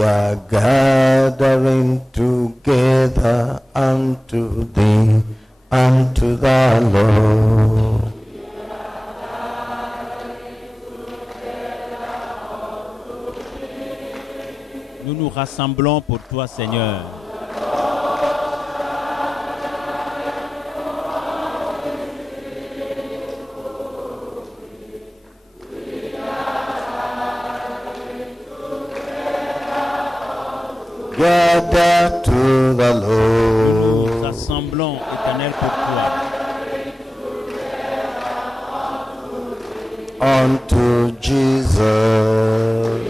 We are gathering together unto thee, unto the Lord. Nous nous rassemblons pour toi, Seigneur. Gather to the Nous Lord. nous rassemblons, Éternel, pour toi. Unto Jesus.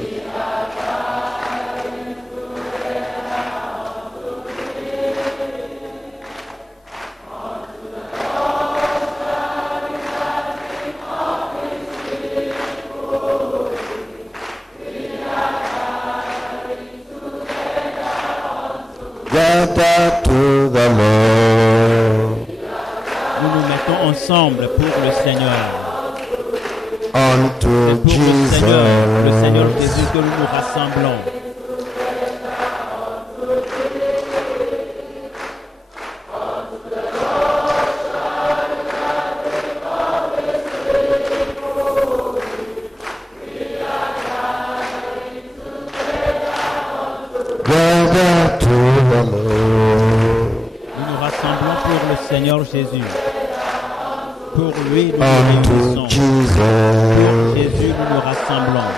Gather to the Lord. Nous nous mettons ensemble pour le Seigneur. Unto C'est pour le Seigneur Jesus. Jésus que nous nous rassemblons. Gather to the Lord. Nous nous rassemblons pour le Seigneur Jésus. Pour lui, nous nous Unto réunissons. Pour Jesus. Jésus, nous nous rassemblons.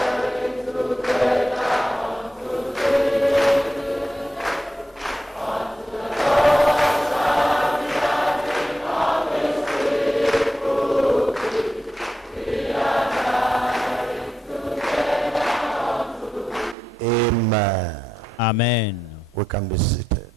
Amen. Amen. We can be seated.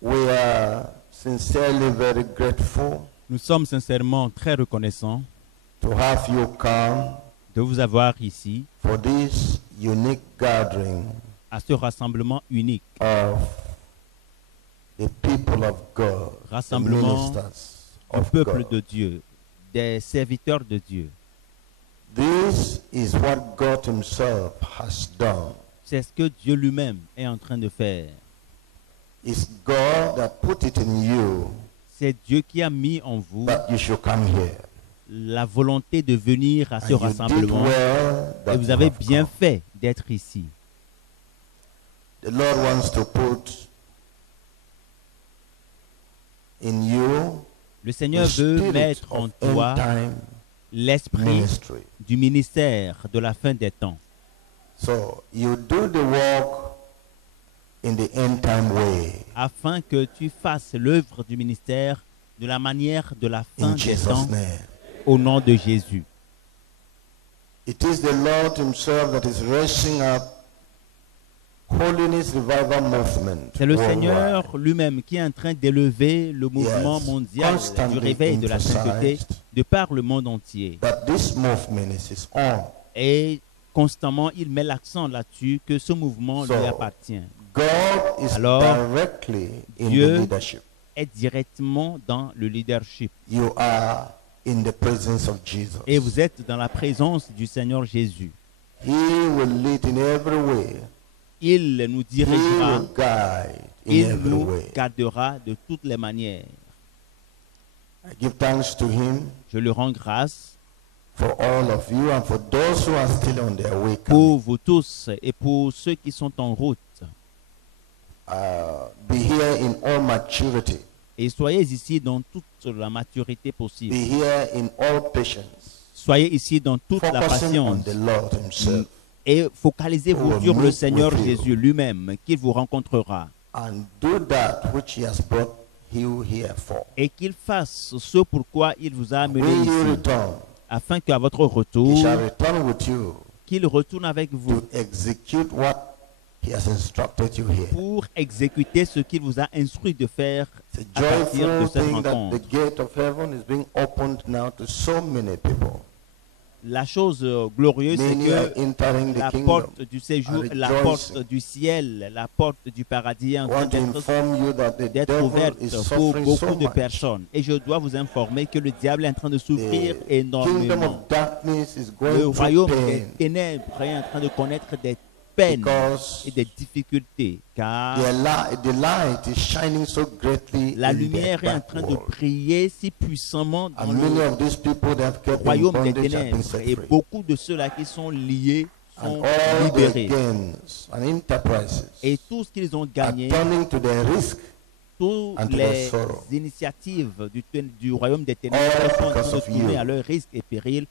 We are sincerely very grateful Nous sommes sincèrement très reconnaissants to have you come de vous avoir ici for this unique gathering à ce rassemblement unique. of the people of God, the Rassemblement ministers du of peuple God. de Dieu, des serviteurs de Dieu. This is what God himself has done. C'est ce que Dieu lui-même est en train de faire. It's God that put it in you C'est Dieu qui a mis en vous that you should come here. la volonté de venir à ce And you did rassemblement. well that Et vous you avez have bien come. fait d'être ici. The Lord wants to put in you Le the Seigneur veut spirit mettre en of toi end-time l'esprit ministry. du ministère de la fin des temps. So you do the work in the end-time way. Afin que tu fasses l'œuvre du ministère de la manière de la fin In des Jesus' temps name. au nom de Jésus. It is the Lord himself that is raising up Holiness Revival Movement. C'est le worldwide. Seigneur lui-même qui est en train d'élever le mouvement Yes. mondial du Constantly réveil de la sainteté emphasized de par le monde entier. That this movement is his own. Et constamment, il met l'accent là-dessus que ce mouvement lui So, appartient. God is Alors, directly in Dieu the leadership. Est directement dans le leadership. You are in the presence of Jesus. Et vous êtes dans la présence du Seigneur Jésus. He will lead in every way. Il nous He dirigera, will guide in il every nous way. guidera de toutes les manières. I give thanks to him Je le rends grâce for all of you and for those who are still on their way. pour vous tous et pour ceux qui sont en route. Be here in all maturity. Et soyez ici dans toute la maturité Be possible. here in all patience. Soyez ici dans toute la Focusing on patience. the Lord himself. Et focalisez-vous Who sur will le meet Seigneur with you. Jésus lui-même, qu'il vous rencontrera. And do that which he has brought you here for. Et qu'il fasse ce pourquoi il vous a amené When you ici. return, Afin qu'à votre he retour, shall return with you qu'il retourne avec vous to execute what he has instructed you here. pour exécuter ce qu'il vous a instruit de faire It's à a partir de joyful cette thing that rencontre. the gate of heaven is being opened now to so many people. la chose glorieuse, c'est Many are que entering the la kingdom. porte du séjour, and la rejoicing. porte du ciel, la porte du paradis est en I train want to inform you that the d'être devil ouverte is pour suffering so beaucoup de much. personnes. Et je dois vous informer que le diable est en train de souffrir The kingdom énormément. of darkness is Le going through royaume des pain ténèbres est en train de connaître des peines because et des difficultés, car the light is shining so greatly la in lumière the est en dark train de world. briller si puissamment dans And many le of these people that have kept in royaume des bondage have been ténèbres. set Et free. beaucoup de ceux-là qui sont liés And sont all the libérés. gains and enterprises Et tout ce qu'ils ont are gagné, turning to their risk toutes and to their les sorrow. initiatives du royaume des ténèbres All sont en because train de of tourner you. à leur risque et péril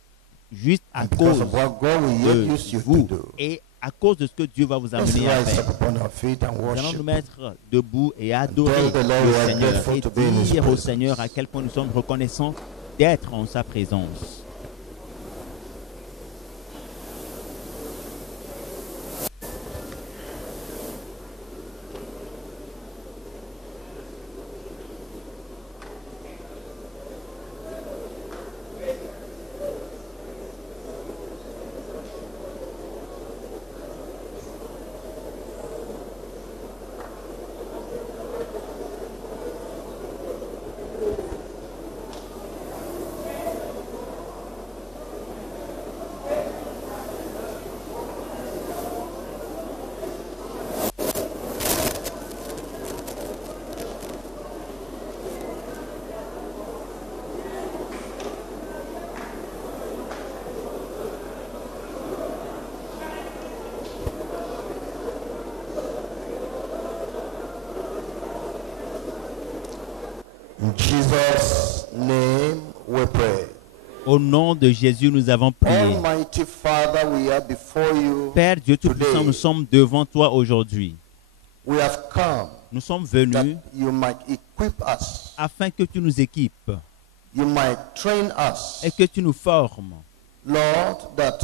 juste à And because cause of what God will yet de use you to vous do. et à cause de ce que Dieu va vous Let's amener à rise faire. up upon our feet and Nous allons worship. nous mettre debout et adorer tell the Lord le we are Seigneur grateful et to be in His dire au presence. Seigneur à quel point nous sommes reconnaissants d'être en sa présence. In Jesus' name we pray. Au nom de Jésus, nous avons prié. Almighty Father, we are before you. Père Dieu Tout-Puissant, today. nous sommes devant toi aujourd'hui. We have come Nous sommes that venus you might equip us, afin que tu nous équipes you might train us, et que tu nous formes. Lord, that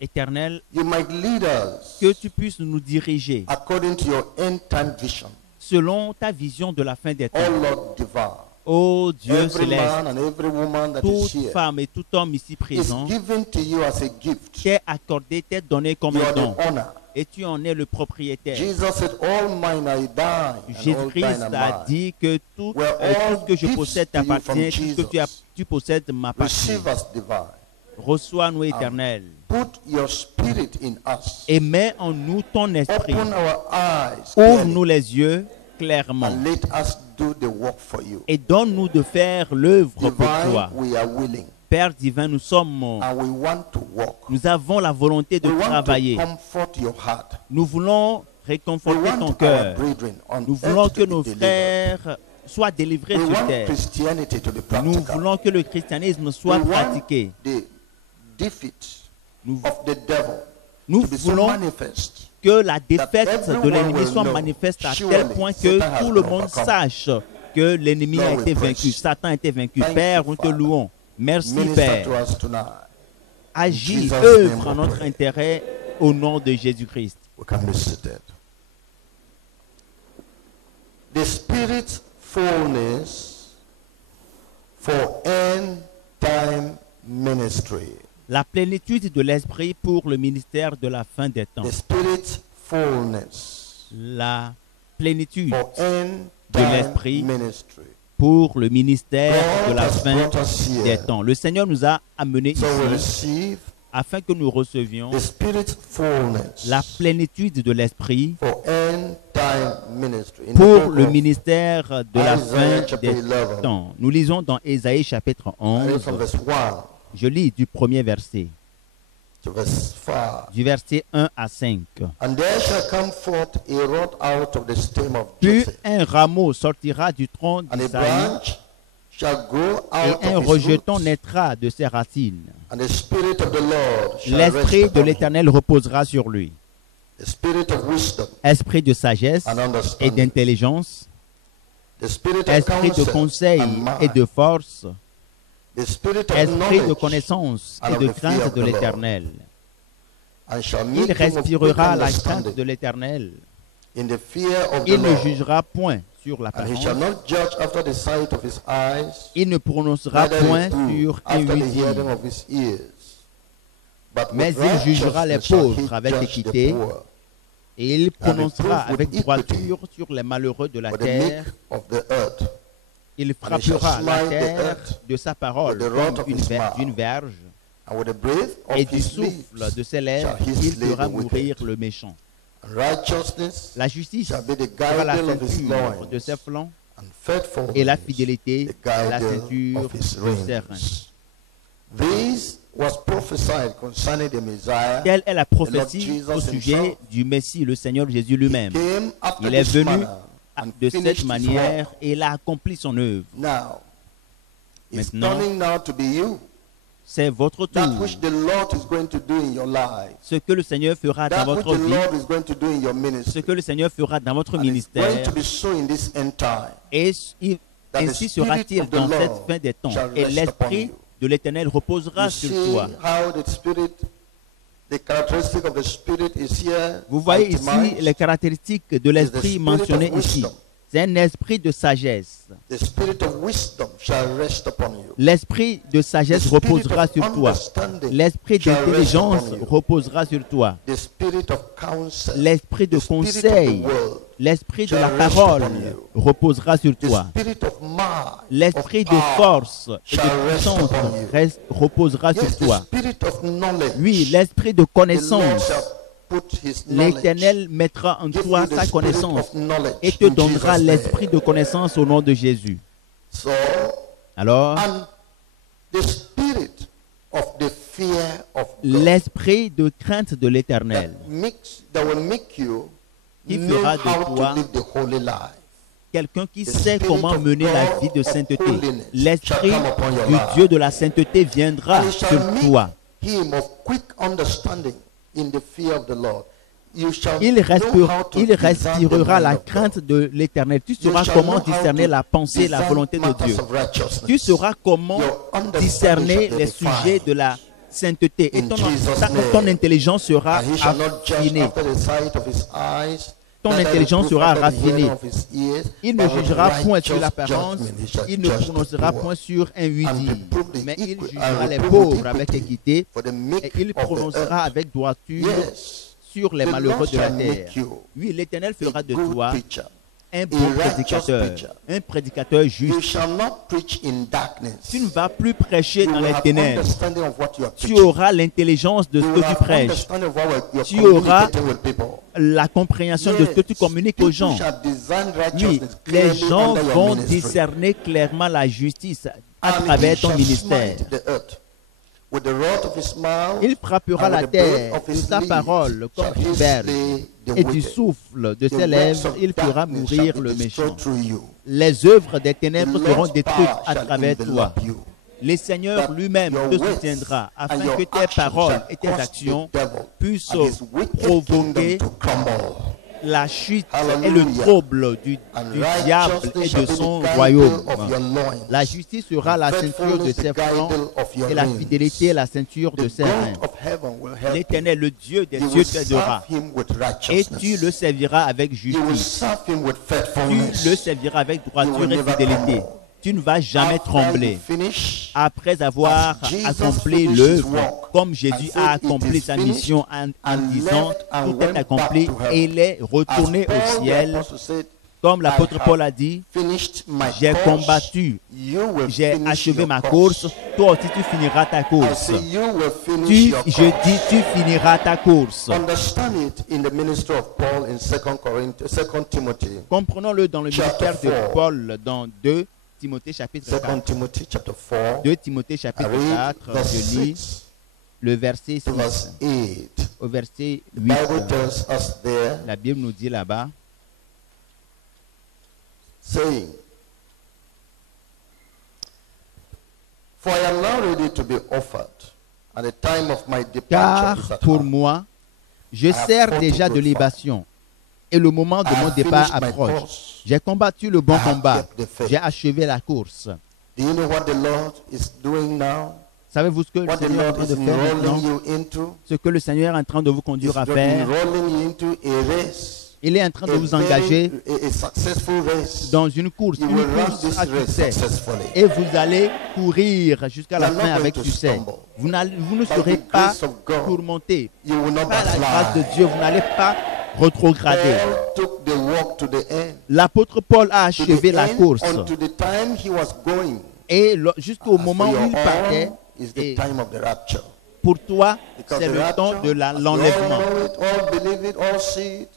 Éternel, you might lead us que tu puisses nous diriger according to your end time vision. selon ta vision de la fin des temps. Oh Lord divine, Ô Dieu every céleste, man and every woman that is toute here femme et tout homme ici is présent given to you as a gift. t'est accordé, t'est donné comme You un are don. the honor. Et tu en es le propriétaire. Jesus said, all mine are thine, and all Jésus-Christ thine a are mine. dit que tout We're all ce que je gifts possède to you from t'appartient, tout ce que Jesus. tu possèdes m'appartient. Receive us divine. Reçois-nous, Éternel, Put your spirit in us. et mets en nous ton esprit. Open our eyes clearly, Ouvre-nous les yeux clairement and let us do the work for you. et donne-nous de faire l'œuvre pour toi. Divine, we are willing, Père divin, nous sommes, and we want to walk. nous avons la volonté de We want travailler. to comfort your heart. Nous voulons We réconforter ton want our cœur. brethren on Nous voulons earth que to nos be delivered. frères soient délivrés We sur want terre. Christianity to be Nous practical. voulons que le christianisme We soit want pratiqué. the defeat Nous, of the devil nous to be so voulons manifest. que la défaite everyone de l'ennemi will soit know, manifeste à surely, tel point que Satan has tout le been monde overcome. sache que l'ennemi a Lord, été we vaincu, praise you. Satan a été vaincu. Thank Père, you, nous te Father. louons. Merci Minister to Père. us tonight. Agis, Jesus' œuvre name en we notre pray. intérêt au nom de Jésus-Christ. We can be seated. The Spirit's fullness for end time ministry. La plénitude de l'esprit pour le ministère de la fin des temps. The Spirit's fullness La plénitude for end de time l'esprit ministry. pour le ministère de God la has fin brought us des here. temps. Le Seigneur nous a amenés So we ici receive afin que nous recevions the Spirit's fullness la plénitude de l'esprit for end time ministry. In the pour book le of ministère de la Isaiah fin chapter des 11. temps. Nous lisons dans Ésaïe chapitre I read 11. from verse 1 Je lis du premier verset, to verse 5. du verset 1 à 5. And there shall come forth a rod out of the stem of Puis Jesse, un rameau sortira du tronc and a d'Isaïe, branch shall grow et out un of his rejeton roots, naîtra de ses racines. and the Spirit of the Lord shall L'esprit rest de upon him, l'Éternel reposera sur lui. the Spirit of wisdom Esprit de sagesse and et understanding, d'intelligence, the Spirit of esprit de counsel conseil and might, et de force, the Spirit of esprit de knowledge, connaissance and et of de the fear crainte of de the Lord. l'Éternel. and shall Il make him of quick respirera la crainte understanding de l'Éternel. in the fear of the Il ne Lord, jugera point sur and he l'apparence. shall not judge after the sight of his eyes, Il ne prononcera neither point reprove sur un after the huissier. hearing of his ears. Mais il jugera les pauvres avec équité et il prononcera avec droiture sur les malheureux de la terre. Il frappera la terre de sa parole comme d'une verge et du souffle de ses lèvres, il fera mourir le méchant. La justice sera la ceinture de ses flancs et la fidélité la ceinture de ses reins. Telle est la prophétie au sujet du Messie, le Seigneur Jésus lui-même. Il est venu de cette manière et il a accompli son œuvre. Maintenant, c'est votre tour. Ce que le Seigneur fera dans votre vie, ce que le Seigneur fera dans votre ministère, et ainsi sera-t-il dans cette fin des temps. Et l'Esprit de l'Éternel reposera sur toi. Vous voyez ici les caractéristiques de l'Esprit mentionnées ici. C'est un esprit de sagesse. L'esprit de sagesse reposera sur toi. L'esprit d'intelligence reposera sur toi. L'esprit de conseil, l'esprit de la parole reposera sur toi. L'esprit de force et de puissance reposera sur toi. Oui, l'esprit de connaissance. L'Éternel mettra en toi sa connaissance et te donnera l'esprit de connaissance au nom de Jésus. Alors, l'esprit de crainte de l'Éternel qui fera de toi quelqu'un qui sait comment mener la vie de sainteté. L'esprit du Dieu de la sainteté viendra sur toi. Il respirera la crainte de l'Éternel. Tu sauras comment discerner la pensée et la volonté de Dieu. Tu sauras comment discerner les sujets de la sainteté. Et ton intelligence sera affinée. Ton intelligence sera raffinée. Il ne jugera point sur l'apparence, il ne prononcera point sur un oui-dire, mais il jugera les pauvres avec équité et il prononcera avec droiture sur les malheureux de la terre. Oui, l'Éternel fera de toi un bon prédicateur juste. Tu ne vas plus prêcher dans les ténèbres. Tu auras l'intelligence de ce que tu prêches. Tu auras la compréhension de ce que tu communiques aux gens. Oui, les gens vont discerner clairement la justice à travers ton ministère. Il frappera la terre de sa parole comme une verge, et du souffle de ses lèvres, il fera mourir le méchant. Les œuvres des ténèbres seront détruites à travers toi. Le Seigneur lui-même te soutiendra afin que tes paroles et tes actions puissent provoquer la chute et le trouble du diable et de son royaume. La justice sera la ceinture de ses flancs et la fidélité la ceinture de ses reins. L'Éternel, le Dieu des cieux, t'aidera et tu le serviras avec justice. Tu le serviras avec droiture et fidélité. Tu ne vas jamais trembler. Après avoir accompli l'œuvre, comme Jésus a accompli sa mission en disant « Tout est accompli » et il est retourné au ciel. Comme l'apôtre Paul a dit, « J'ai combattu, j'ai achevé ma course, toi aussi tu finiras ta course. » Tu finiras ta course. Comprenons-le dans le ministère de Paul dans 2 Timothée chapitre 4. 2 Timothée chapitre 4, je lis le verset 6 au verset 8. La Bible nous dit là-bas, car pour moi, je sers déjà de libation et le moment de mon départ approche. J'ai combattu le bon combat. J'ai achevé la course. Savez-vous ce que le Seigneur est en train de faire maintenant? Ce que le Seigneur est en train de vous conduire à faire, Il est en train de vous engager a successful race. dans une course You will run à this race succès. successfully. Et vous allez courir jusqu'à la You are fin not avec going to succès. stumble. Vous ne By serez the pas grace of God, tourmenté. You will not Par la grâce de backslide. Dieu, vous n'allez pas rétrograder. Paul took the walk to the end. L'apôtre Paul a To achevé the la end, course. unto the time he was going. Et jusqu'au As moment for où your il partait, own, is the et time of the rapture. pour toi, Because c'est the le temps rapture, de as we all l'enlèvement. know it, all believe it, all see it,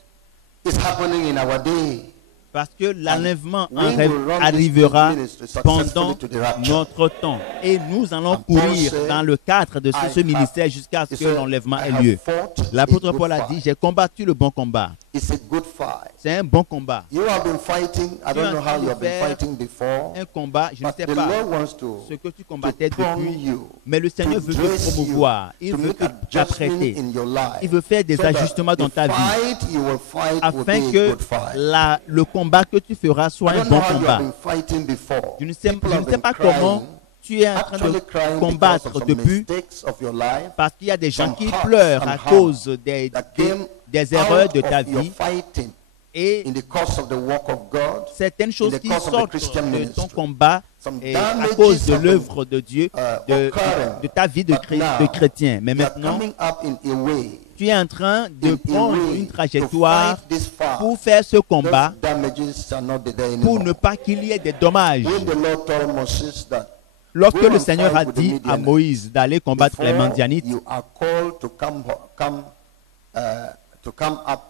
is happening in our day. Parce que l'enlèvement we will run this arrivera ministry pendant successfully to the rapture. notre temps. Et nous allons And Paul courir said, dans le cadre de I ce ministère have- jusqu'à ce he que said, l'enlèvement I ait have lieu. fought a L'apôtre good Paul a fight. dit, j'ai combattu le bon combat. It's a good fight. C'est un bon combat. You have been fighting. I Tu es don't en know train how de you have been faire fighting before. Un combat, je ne But sais the pas Lord wants to ce que tu combattais prune depuis, you, mais le Seigneur to veut dress te promouvoir. you, Il to veut make te adjustments t'apprêter. in your life. Il veut faire des So that ajustements dans the ta vie fight you will fight will afin be a que good fight. le combat que tu feras soit I un don't bon know how you combat. have been fighting before. Je ne sais People have been pas crying, comment tu es en train actually de crying because combattre of some depuis, mistakes of your life parce qu'il y a des gens some qui hurts, pleurent some à harm cause that came des erreurs de out ta of your vie fighting et in the course of the work of God, certaines choses in the qui course of the sortent Christian de ton ministry. combat Some et à damages cause de have been, l'œuvre de Dieu, de ta vie de, But now, de chrétien. Mais you are maintenant, coming up in a way, tu es en train de in a prendre way une to trajectoire fight this fight. pour faire ce combat, Those damages shall not be there pour anymore. ne pas qu'il y ait des dommages. When the Lord told Moses that Lorsque go le and Seigneur a fight with the dit à Midianites, Moïse d'aller combattre les before Midianites, you are called to come up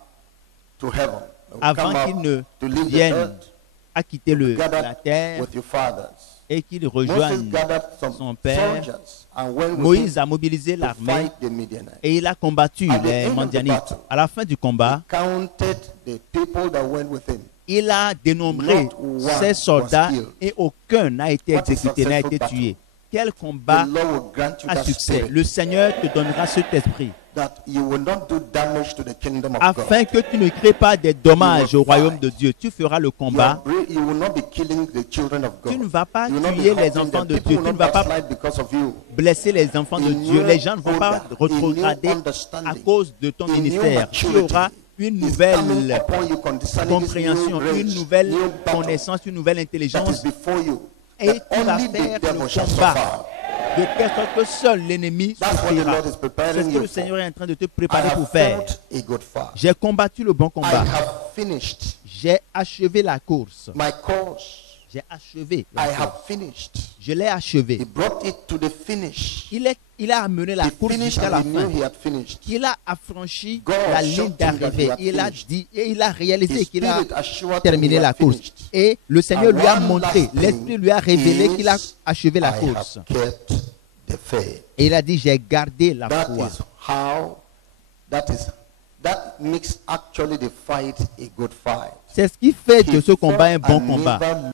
to heaven, avant come qu'il up ne to leave the vienne earth, à quitter gather la terre with your fathers. et qu'il Moses rejoigne gathered son some père, soldiers and went with Moïse him a mobilisé to l'armée fight the Midianites. et il a combattu At the les end of the Midianites. battle, À la fin du combat, Counted the people that went with him. il a dénombré Not one ses soldats was killed. et aucun n'a été What a exécuté, n'a été successful tué. Quel The combat Lord will grant you à that succès. spirit, Le Seigneur te donnera cet esprit that you will not do damage to the kingdom of afin God. que tu ne crées pas des dommages You will au royaume fight. de Dieu. Tu feras le You, combat. you will not be killing the children of God. Tu ne vas pas You will not be tuer les hurting enfants them. de People Dieu. will Tu not ne vas pas backslide because of you. blesser les enfants de In Dieu. your Les gens ne vont pas order, retrograder in your à understanding, cause de ton in your ministère. Tu maturity auras une is coming nouvelle upon you concerning this compréhension, new une race, nouvelle new battle connaissance, une nouvelle that is intelligence. before you. Et That tu vas only faire the devil le shall combat suffer. de telle sorte que seul l'ennemi That's what the souffrira. Lord is C'est preparing ce que you le for. Seigneur est en train de te I préparer pour have faire. fought a good fight. J'ai combattu le bon I combat. have finished J'ai achevé la course. my course. J'ai achevé la I course. have finished. Je l'ai achevé. He brought it to the finish. Il a amené la He course finished jusqu'à and la he knew fin. he had finished. Il a affranchi God la showed ligne him that he d'arrivée. had Il a finished. dit et il a réalisé His qu'il a spirit assured him terminé he had la course. finished. Et le Seigneur lui a And one montré, last thing l'Esprit lui a révélé qu'il a is, achevé la I course. have kept the faith. Et il a dit, j'ai gardé la That foi. is how, that makes actually the fight a good fight. C'est ce qui fait de He ce combat un fought bon and combat. never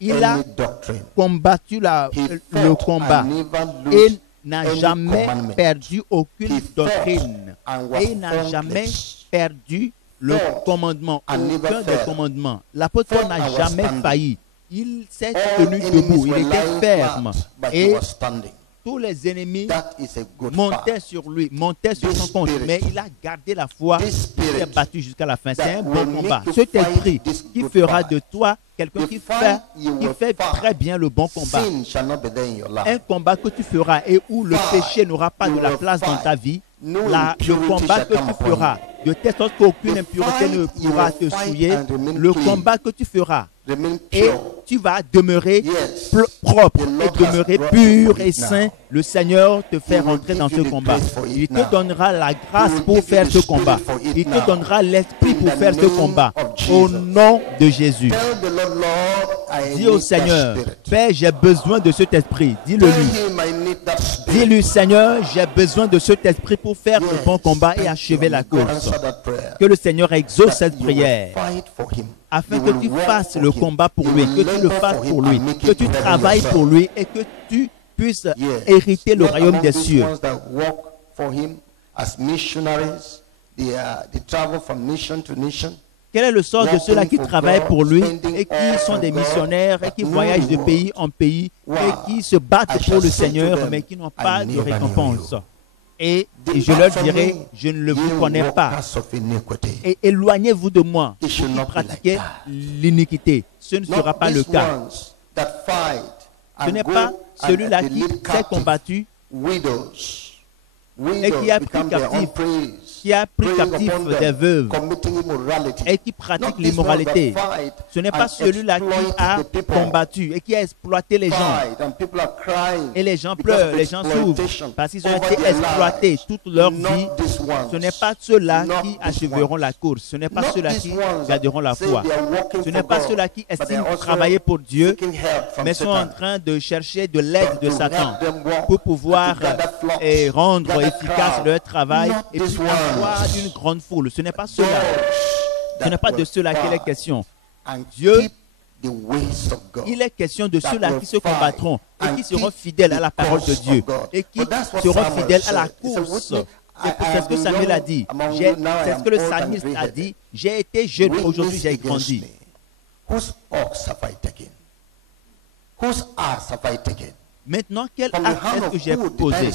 Il a any doctrine. combattu He le fought combat and never et lose n'a any jamais commandment. perdu aucune He fought doctrine. and was Et il n'a jamais faultless. perdu le Fought commandement, and never aucun des failed. commandements. L'apôtre Fought n'a and was jamais standing. failli. Il s'est All tenu enemies debout, il were était lying ferme. flat, but he Et was standing. tous les ennemis That is a good montaient fight. sur lui, montaient sur This son compte, spirit, mais il a gardé la foi, this il s'est spirit battu jusqu'à la fin. C'est that un will bon make combat. you Cet fight esprit this qui good fera fight. de toi quelqu'un The qui fight you will fait fight, très bien le bon combat. sin shall not be there in your life. Un combat que tu feras et où le Fight. péché n'aura pas You de la will place dans fight. ta vie. No Le impurity combat shall que come tu upon feras, de telle sorte qu'aucune The impureté ne fight you pourra will te fight souiller. and remain Le clean. combat que tu feras Remain et pure. tu vas demeurer Yes. propre The et Lord has demeurer brought pur you et it saint. now. Le Seigneur te fait He will rentrer dans give ce you the combat. grace for it Il te now. donnera la He grâce will pour give you faire the ce spirit combat. for it Il te now. donnera l'esprit In pour the faire ce name combat. of Au Jesus. nom de Jésus. Tell the Lord, Lord, I Dis need au that Seigneur, spirit. Père, j'ai besoin de cet esprit. Dis-le Tell lui. him I need that spirit. Dis-lui, Seigneur, j'ai besoin de cet esprit pour faire le Yes. bon combat et Thank achever you. la God course. answer that prayer. Que le Seigneur exauce That cette you will prière fight for him. afin You que will tu work fasses for le him. combat pour You lui, will que tu le labor fasses for pour him lui, and make que it tu heaven travailles yourself. pour lui et que tu puisses Yes. hériter le Not royaume among des these cieux. ones that work for him as missionaries, they travel from nation to nation. Quel est le sort de ceux-là qui Working for travaillent God, pour lui spending et qui all sont for des God, missionnaires et but qui no voyagent de reward. pays en pays Wow. et qui se battent I pour shall le say to Seigneur them, mais qui n'ont I pas de never knew récompense? you. Et je leur dirai, je ne le vous connais pas. Et éloignez-vous de moi, vous qui pratiquez l'iniquité. Ce ne sera pas le cas. Ce n'est pas celui-là qui s'est combattu et qui a pris captif des veuves et qui pratique l'immoralité. Ce n'est pas celui-là qui a combattu et qui a exploité les gens. Et les gens pleurent, les gens souffrent parce qu'ils ont été exploités toute leur vie. Ce n'est pas ceux-là qui acheveront la course. Ce n'est pas ceux-là qui garderont la foi. Ce n'est pas ceux-là qui estiment travailler pour Dieu, mais sont en train de chercher de l'aide de Satan pour pouvoir rendre efficace leur travail et puis avoir une grande foule. Ce n'est pas cela. Ce n'est pas de cela qu'il est question. Dieu, il est question de ceux-là qui se combattront et qui seront fidèles à la parole de Dieu et qui seront fidèles à la course. C'est ce que Samuel a dit. C'est ce que le psalmiste a dit. J'ai été jeune, aujourd'hui j'ai grandi. Maintenant, quel acte est-ce que j'ai posé?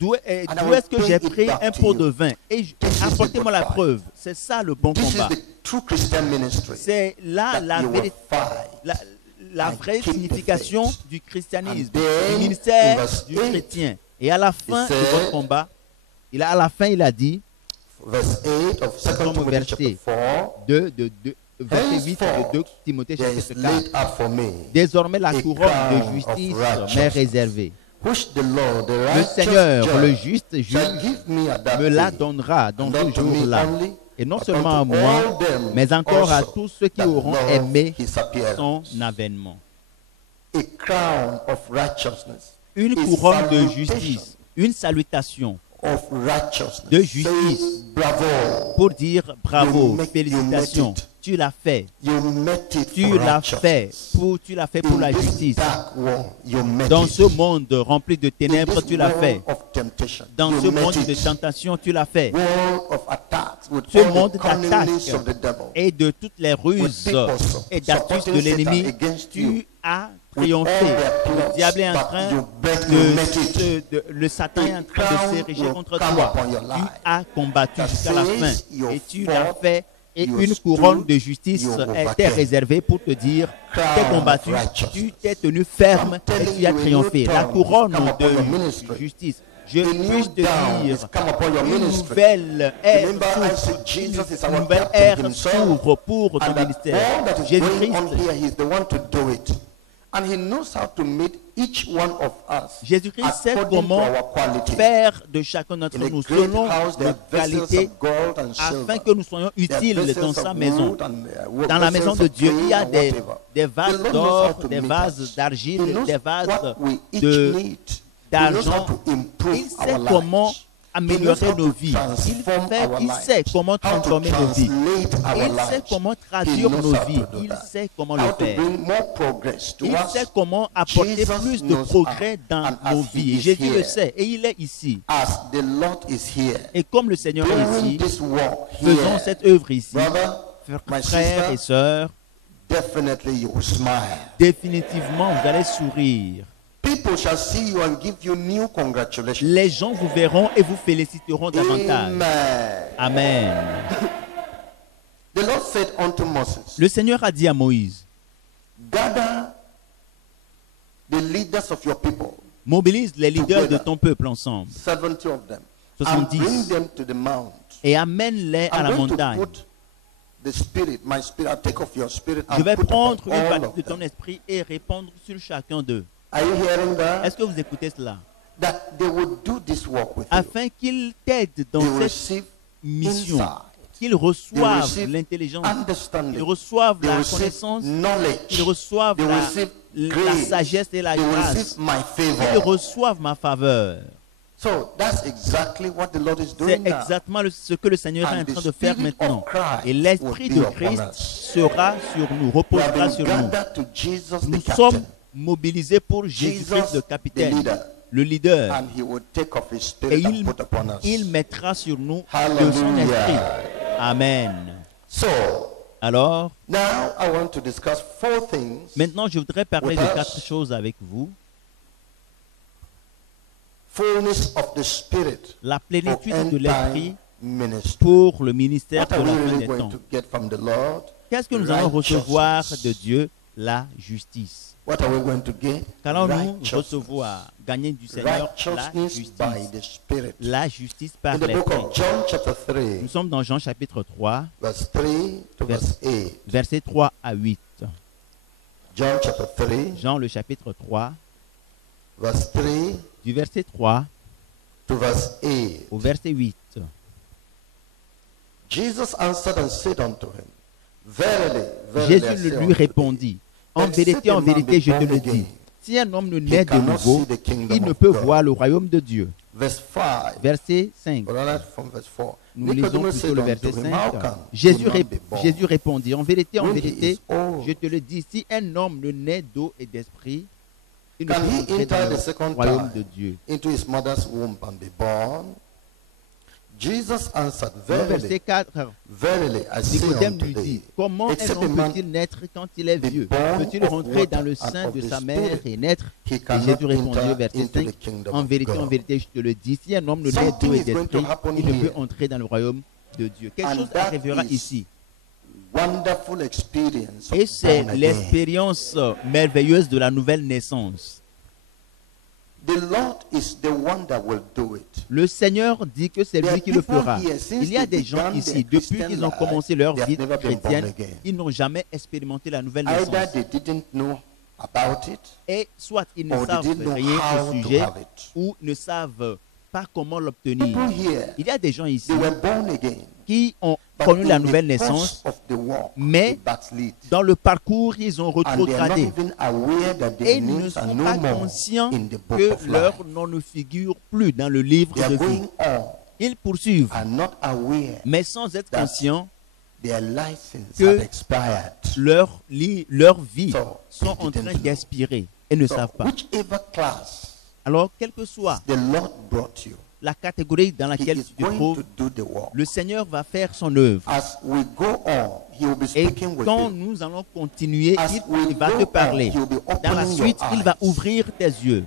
D'où est-ce que j'ai pris un pot de vin? Et apportez-moi la preuve. C'est ça le bon combat. C'est là la vraie signification du christianisme, du ministère du chrétien. Et à la fin de votre combat, il a dit, verset 8 de 2 Timothée chapitre 4, désormais la couronne de justice m'est réservée. Le Seigneur, le juste juge, me la donnera dans ce jour-là. Et non seulement à moi, mais encore à tous ceux qui auront aimé son avènement. Une couronne de justice, une salutation de justice pour dire bravo, félicitations. Tu l'as fait. Tu l'as fait pour la justice. Dans ce monde rempli de ténèbres, tu l'as fait. Dans ce monde de tentation, tu l'as fait. Ce monde d'attaque et de toutes les ruses et d'astuces de l'ennemi, tu as triomphé. Le diable est en train le Satan est en train de s'ériger contre toi. Tu as combattu jusqu'à la fin et tu l'as fait. Et une couronne de justice était réservée pour te dire, tu t'es combattu, tu t'es tenu ferme et tu as triomphé. La couronne de justice, je puis te dire, une nouvelle ère s'ouvre pour ton ministère. Jésus-Christ sait comment faire de chacun d'entre nous selon nos qualités afin que nous soyons utiles dans sa maison. Dans la maison de Dieu, il y a des vases d'or, des vases d'argile, des vases d'argent. Il sait comment améliorer nos vies. Il sait comment transformer nos vies. Il sait comment traduire nos vies. Il sait comment le faire. Il sait comment apporter plus de progrès dans nos vies. Et Jésus le sait et il est ici. Et comme le Seigneur est ici, faisons cette œuvre ici. Frères et sœurs, définitivement vous allez sourire. Les gens vous verront et vous féliciteront davantage. Amen. Le Seigneur a dit à Moïse, mobilise les leaders de ton peuple ensemble, 70, et amène-les à la montagne. Je vais prendre une partie de ton esprit et répandre sur chacun d'eux. Est-ce que vous écoutez cela? Afin qu'ils t'aident dans cette mission, qu'ils reçoivent l'intelligence, qu'ils reçoivent la connaissance, qu'ils reçoivent la sagesse et la grâce, qu'ils reçoivent ma faveur. C'est exactement ce que le Seigneur est en train de faire maintenant. Et l'Esprit de Christ sera sur nous, reposera sur nous. Nous sommes mobilisés pour Jésus-Christ, le capitaine, le leader. Et il mettra sur nous de son esprit. Amen. Alors, maintenant je voudrais parler de 4 choses avec vous. fullness of the Spirit la for plénitude end de l'Esprit time ministry. pour le ministère What de are la we fin really des going temps. to get from the Lord? Qu'est-ce que nous allons recevoir de Righteousness. Dieu? La justice. What are we going to get? Qu'allons-nous Righteousness. recevoir? Gagner du Seigneur la Righteousness justice. by the Spirit. La justice par In the book l'Esprit. of John chapter 3, Nous sommes dans Jean chapitre 3, verse 3 to verse 8. versets 3 à 8. John chapter 3, Jean le chapitre 3, verse 3 du verset 3 to verse 8. au verset 8. Jesus answered and said unto him, Verily, verily, I say Jésus unto lui thee, répondit, en except vérité, a en man vérité, be je te born le dis, again, si un homme ne he naît de cannot nouveau, see the kingdom il ne of peut God. voir le royaume de Dieu. Verse 5. Verset 5. Or rather from verse 4. Nous lisons Nicodemus plutôt said le unto verset him, 5. How can Jésus, a man be born Jésus répondit, en vérité, when he vérité, is old? je te le dis, si un homme ne naît d'eau et d'esprit, il ne Can peut he entrer enter dans the le second royaume de time Dieu. into his mother's womb and be born? Jesus answered, Dans le Verily, verset 4, verily, I say Nicodème unto lui thee, dit, comment un except a homme man peut-il naître quand il est be vieux? born Peut-il of rentrer dans le water and sein of de the sa mère Spirit, et naître? he Et cannot Jésus répondit au enter verset into 5, the kingdom en of vérité, God. je te le dis, si un homme ne naît Something d'eau et is going to d'esprit, happen il ne peut here. entrer dans le royaume de Dieu. Quelque And chose that arrivera is ici. Wonderful experience Et of c'est born again. l'expérience merveilleuse de la nouvelle naissance. The Lord is the one that will do it. Le Seigneur dit que c'est There lui are qui le people fera. here, since Il y a they des gens began ici, their depuis Christian qu'ils ont life, commencé leur they have vie never been born chrétienne, again. ils n'ont jamais expérimenté la nouvelle Either naissance. they didn't know about it, Et soit ils ne or they savent didn't know rien how au to sujet, have it. ou ne savent pas comment l'obtenir. People here, Il y a des gens ici they were born again, qui ont but connu la in nouvelle the course naissance, of the walk, mais they backslid. dans le parcours, ils ont And they are not retrogradé. even aware that Et their ils ne names are sont no pas more conscients in the book que of leur life. nom ne figure plus dans le livre They are de vie. going on Ils poursuivent, and not aware mais sans être that conscients, their license que had expired. leur vie So, sont they en train didn't know. d'expirer et ne So, savent pas. whichever class Alors, quelle que soit the Lord brought you, la catégorie dans He laquelle is tu te going trouves, to do the work. le Seigneur va faire son œuvre. As we go on, He will be Et speaking with quand you. nous allons continuer, As we il va go te on, parler. He will be Dans la opening suite, your il va eyes. ouvrir tes yeux.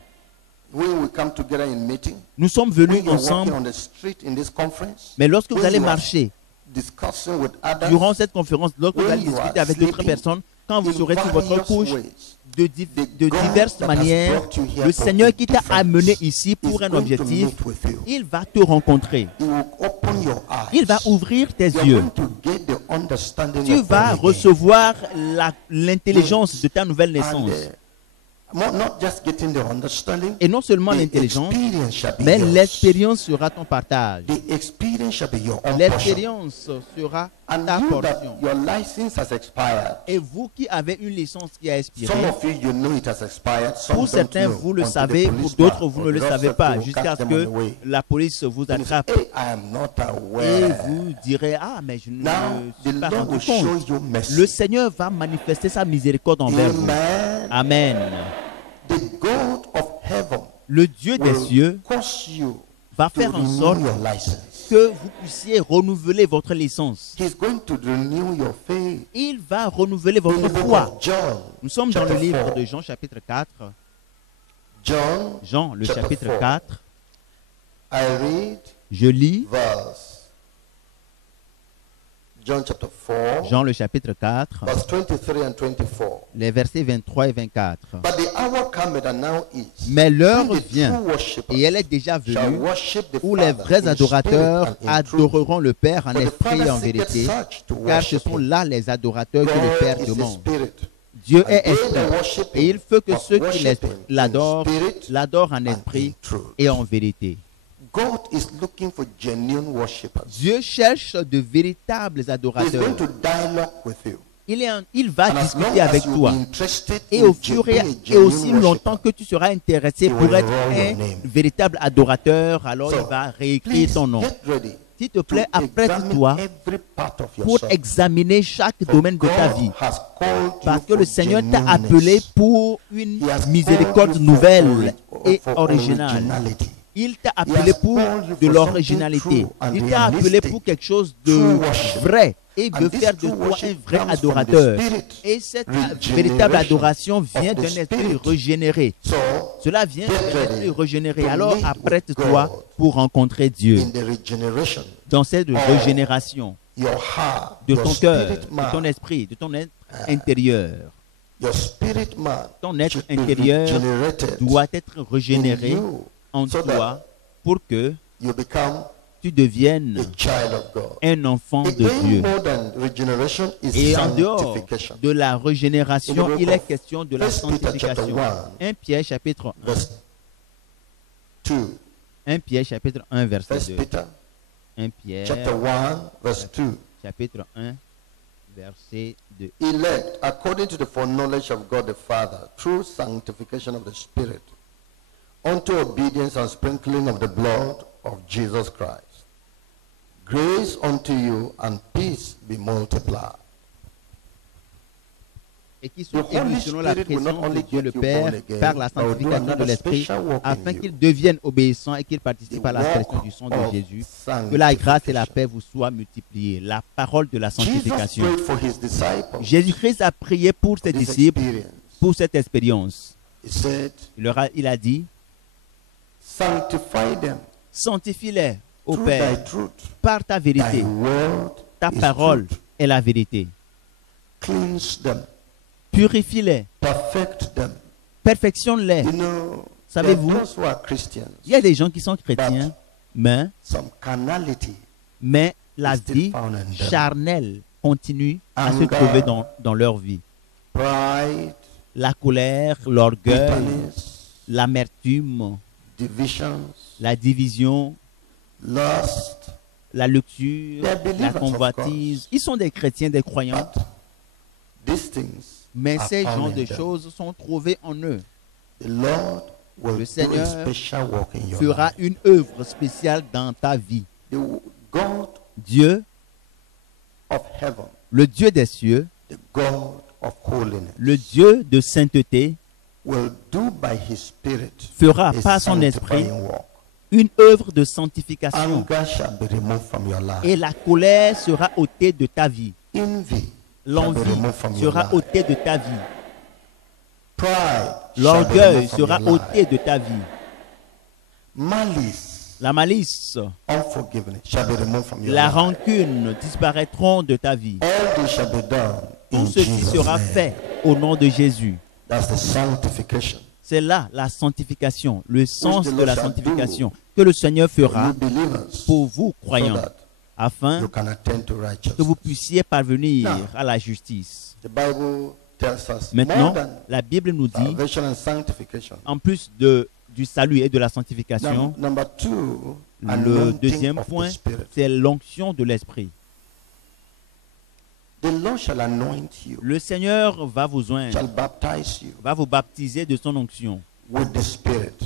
When we come together in meeting, Nous sommes venus when you're walking ensemble, on the street in this conference, mais lorsque vous when allez you are marcher, discussing with others, durant cette conférence, lorsque vous when allez you are discuter avec d'autres sleeping, personnes, quand vous in serez sur votre various couche, ways, de the God diverses that has manières, brought you here le for Seigneur a qui t'a difference amené ici is pour un going to objectif, meet with you. il va te rencontrer. He will open your eyes. Il va ouvrir tes You are yeux. going to get the understanding Tu of vas born again. recevoir l'intelligence de ta nouvelle And, naissance. not just getting the understanding, Et non seulement the l'intelligence, experience shall be mais yours. l'expérience sera ton partage. The experience shall be your own portion. L'expérience sera And ta you that portion. your license has expired. Et vous qui avez une licence qui a expiré, Some of you, you know it has expired. Some pour don't certains, know vous le until the savez, pour policeman d'autres, vous or ne le the savez road pas, safety will jusqu'à catch ce them on que the way. la police vous And you say, attrape. hey, I am not Et aware. vous direz, ah, mais je ne Now, me the suis pas Lord rendu will show compte. you mercy. Le Seigneur va manifester sa miséricorde envers vous. Amen. Amen. The God of heaven Le Dieu des will cieux cause you va to faire en renew sorte your license. que vous puissiez renouveler votre licence. He's going to renew your faith. Il va renouveler In votre the book foi. of John, Nous sommes dans le chapter livre 4. de Jean chapitre 4. Jean, Jean, le chapter chapitre 4. 4. I read Je lis verse. John chapter 4, Jean, le chapitre 4, verse 23 and 24. les versets 23 et 24. But the hour cometh and now is, Mais l'heure when the vient, true worshippers et elle est déjà shall venue, worship the où les Father vrais in adorateurs spirit and in truth. adoreront le Père en For the esprit et en Father seeketh vérité, such to car ce worship sont him. là les adorateurs que le Père God is a demande. spirit. Dieu And est they that esprit, worship et il him faut que must ceux qui worship him in l'adorent spirit l'adorent en and in esprit truth. et en vérité. God is looking for genuine worshippers. Dieu cherche de véritables He's adorateurs. going to dialogue with you. Il va And as long discuter as avec you'll toi. be interested Et in au fur et, being a et genuine aussi longtemps worshipper, que tu seras intéressé He pour will être roll your un name. véritable adorateur, alors So, il va réécrire please ton nom. get ready S'il te plaît, to apprête-toi examine every part of pour yourself. examiner chaque For domaine de ta God vie. has called Parce you que le for Seigneur t'a genuineness. appelé pour une He has miséricorde called you nouvelle for et for originale. originality. Il t'a appelé pour de l'originalité. Il t'a appelé pour quelque chose de vrai et veut faire de toi un vrai adorateur. Et cette véritable adoration vient d'un esprit régénéré. Cela vient d'un esprit régénéré. Alors apprête-toi pour rencontrer Dieu dans cette régénération de ton cœur, de ton esprit, de ton être intérieur. Ton être intérieur doit être régénéré en toi pour que tu deviennes un enfant de Dieu. Et en dehors de la régénération, il est question de la sanctification. 1 Pierre chapitre 1. 1 Pierre chapitre 1 verset 2. 1 Pierre chapitre 1 verset 2. Elect according to the foreknowledge of God the Father, through sanctification of the Spirit, unto obedience and sprinkling of the blood of Jesus Christ. Grace unto you and peace be multiplied. Et qui sont élus selon la présence de Dieu le Père par la sanctification de l'Esprit, afin qu'ils deviennent obéissants et qu'ils participent à l'aspersion du sang de Jésus. Que la grâce et la paix vous soient multipliées. La parole de la sanctification. Jésus-Christ a prié pour ses disciples, pour cette expérience. Il a dit, sanctifie-les au Père par ta vérité. Ta parole est la vérité. Purifie-les. Perfectionne-les. Savez-vous, il y a des gens qui sont chrétiens, mais la vie charnelle continue à se trouver dans leur vie. La colère, l'orgueil, l'amertume, la division, la luxure, la convoitise. Ils sont des chrétiens, des croyants. Mais ces genres de choses sont trouvées en eux. Le Seigneur fera une œuvre spéciale dans ta vie. Dieu, le Dieu des cieux, le Dieu de sainteté, fera par son esprit une œuvre de sanctification. Et la colère sera ôtée de ta vie. L'envie sera ôtée de ta vie. L'orgueil sera ôté de ta vie. La malice, la rancune disparaîtront de ta vie. Tout ceci sera fait au nom de Jésus. C'est là la sanctification, le sens de la sanctification que le Seigneur fera pour vous, croyants, afin que vous puissiez parvenir à la justice. Maintenant, la Bible nous dit, en plus du salut et de la sanctification, le deuxième point, c'est l'onction de l'Esprit. Le Seigneur va vous oindre, va vous baptiser de son onction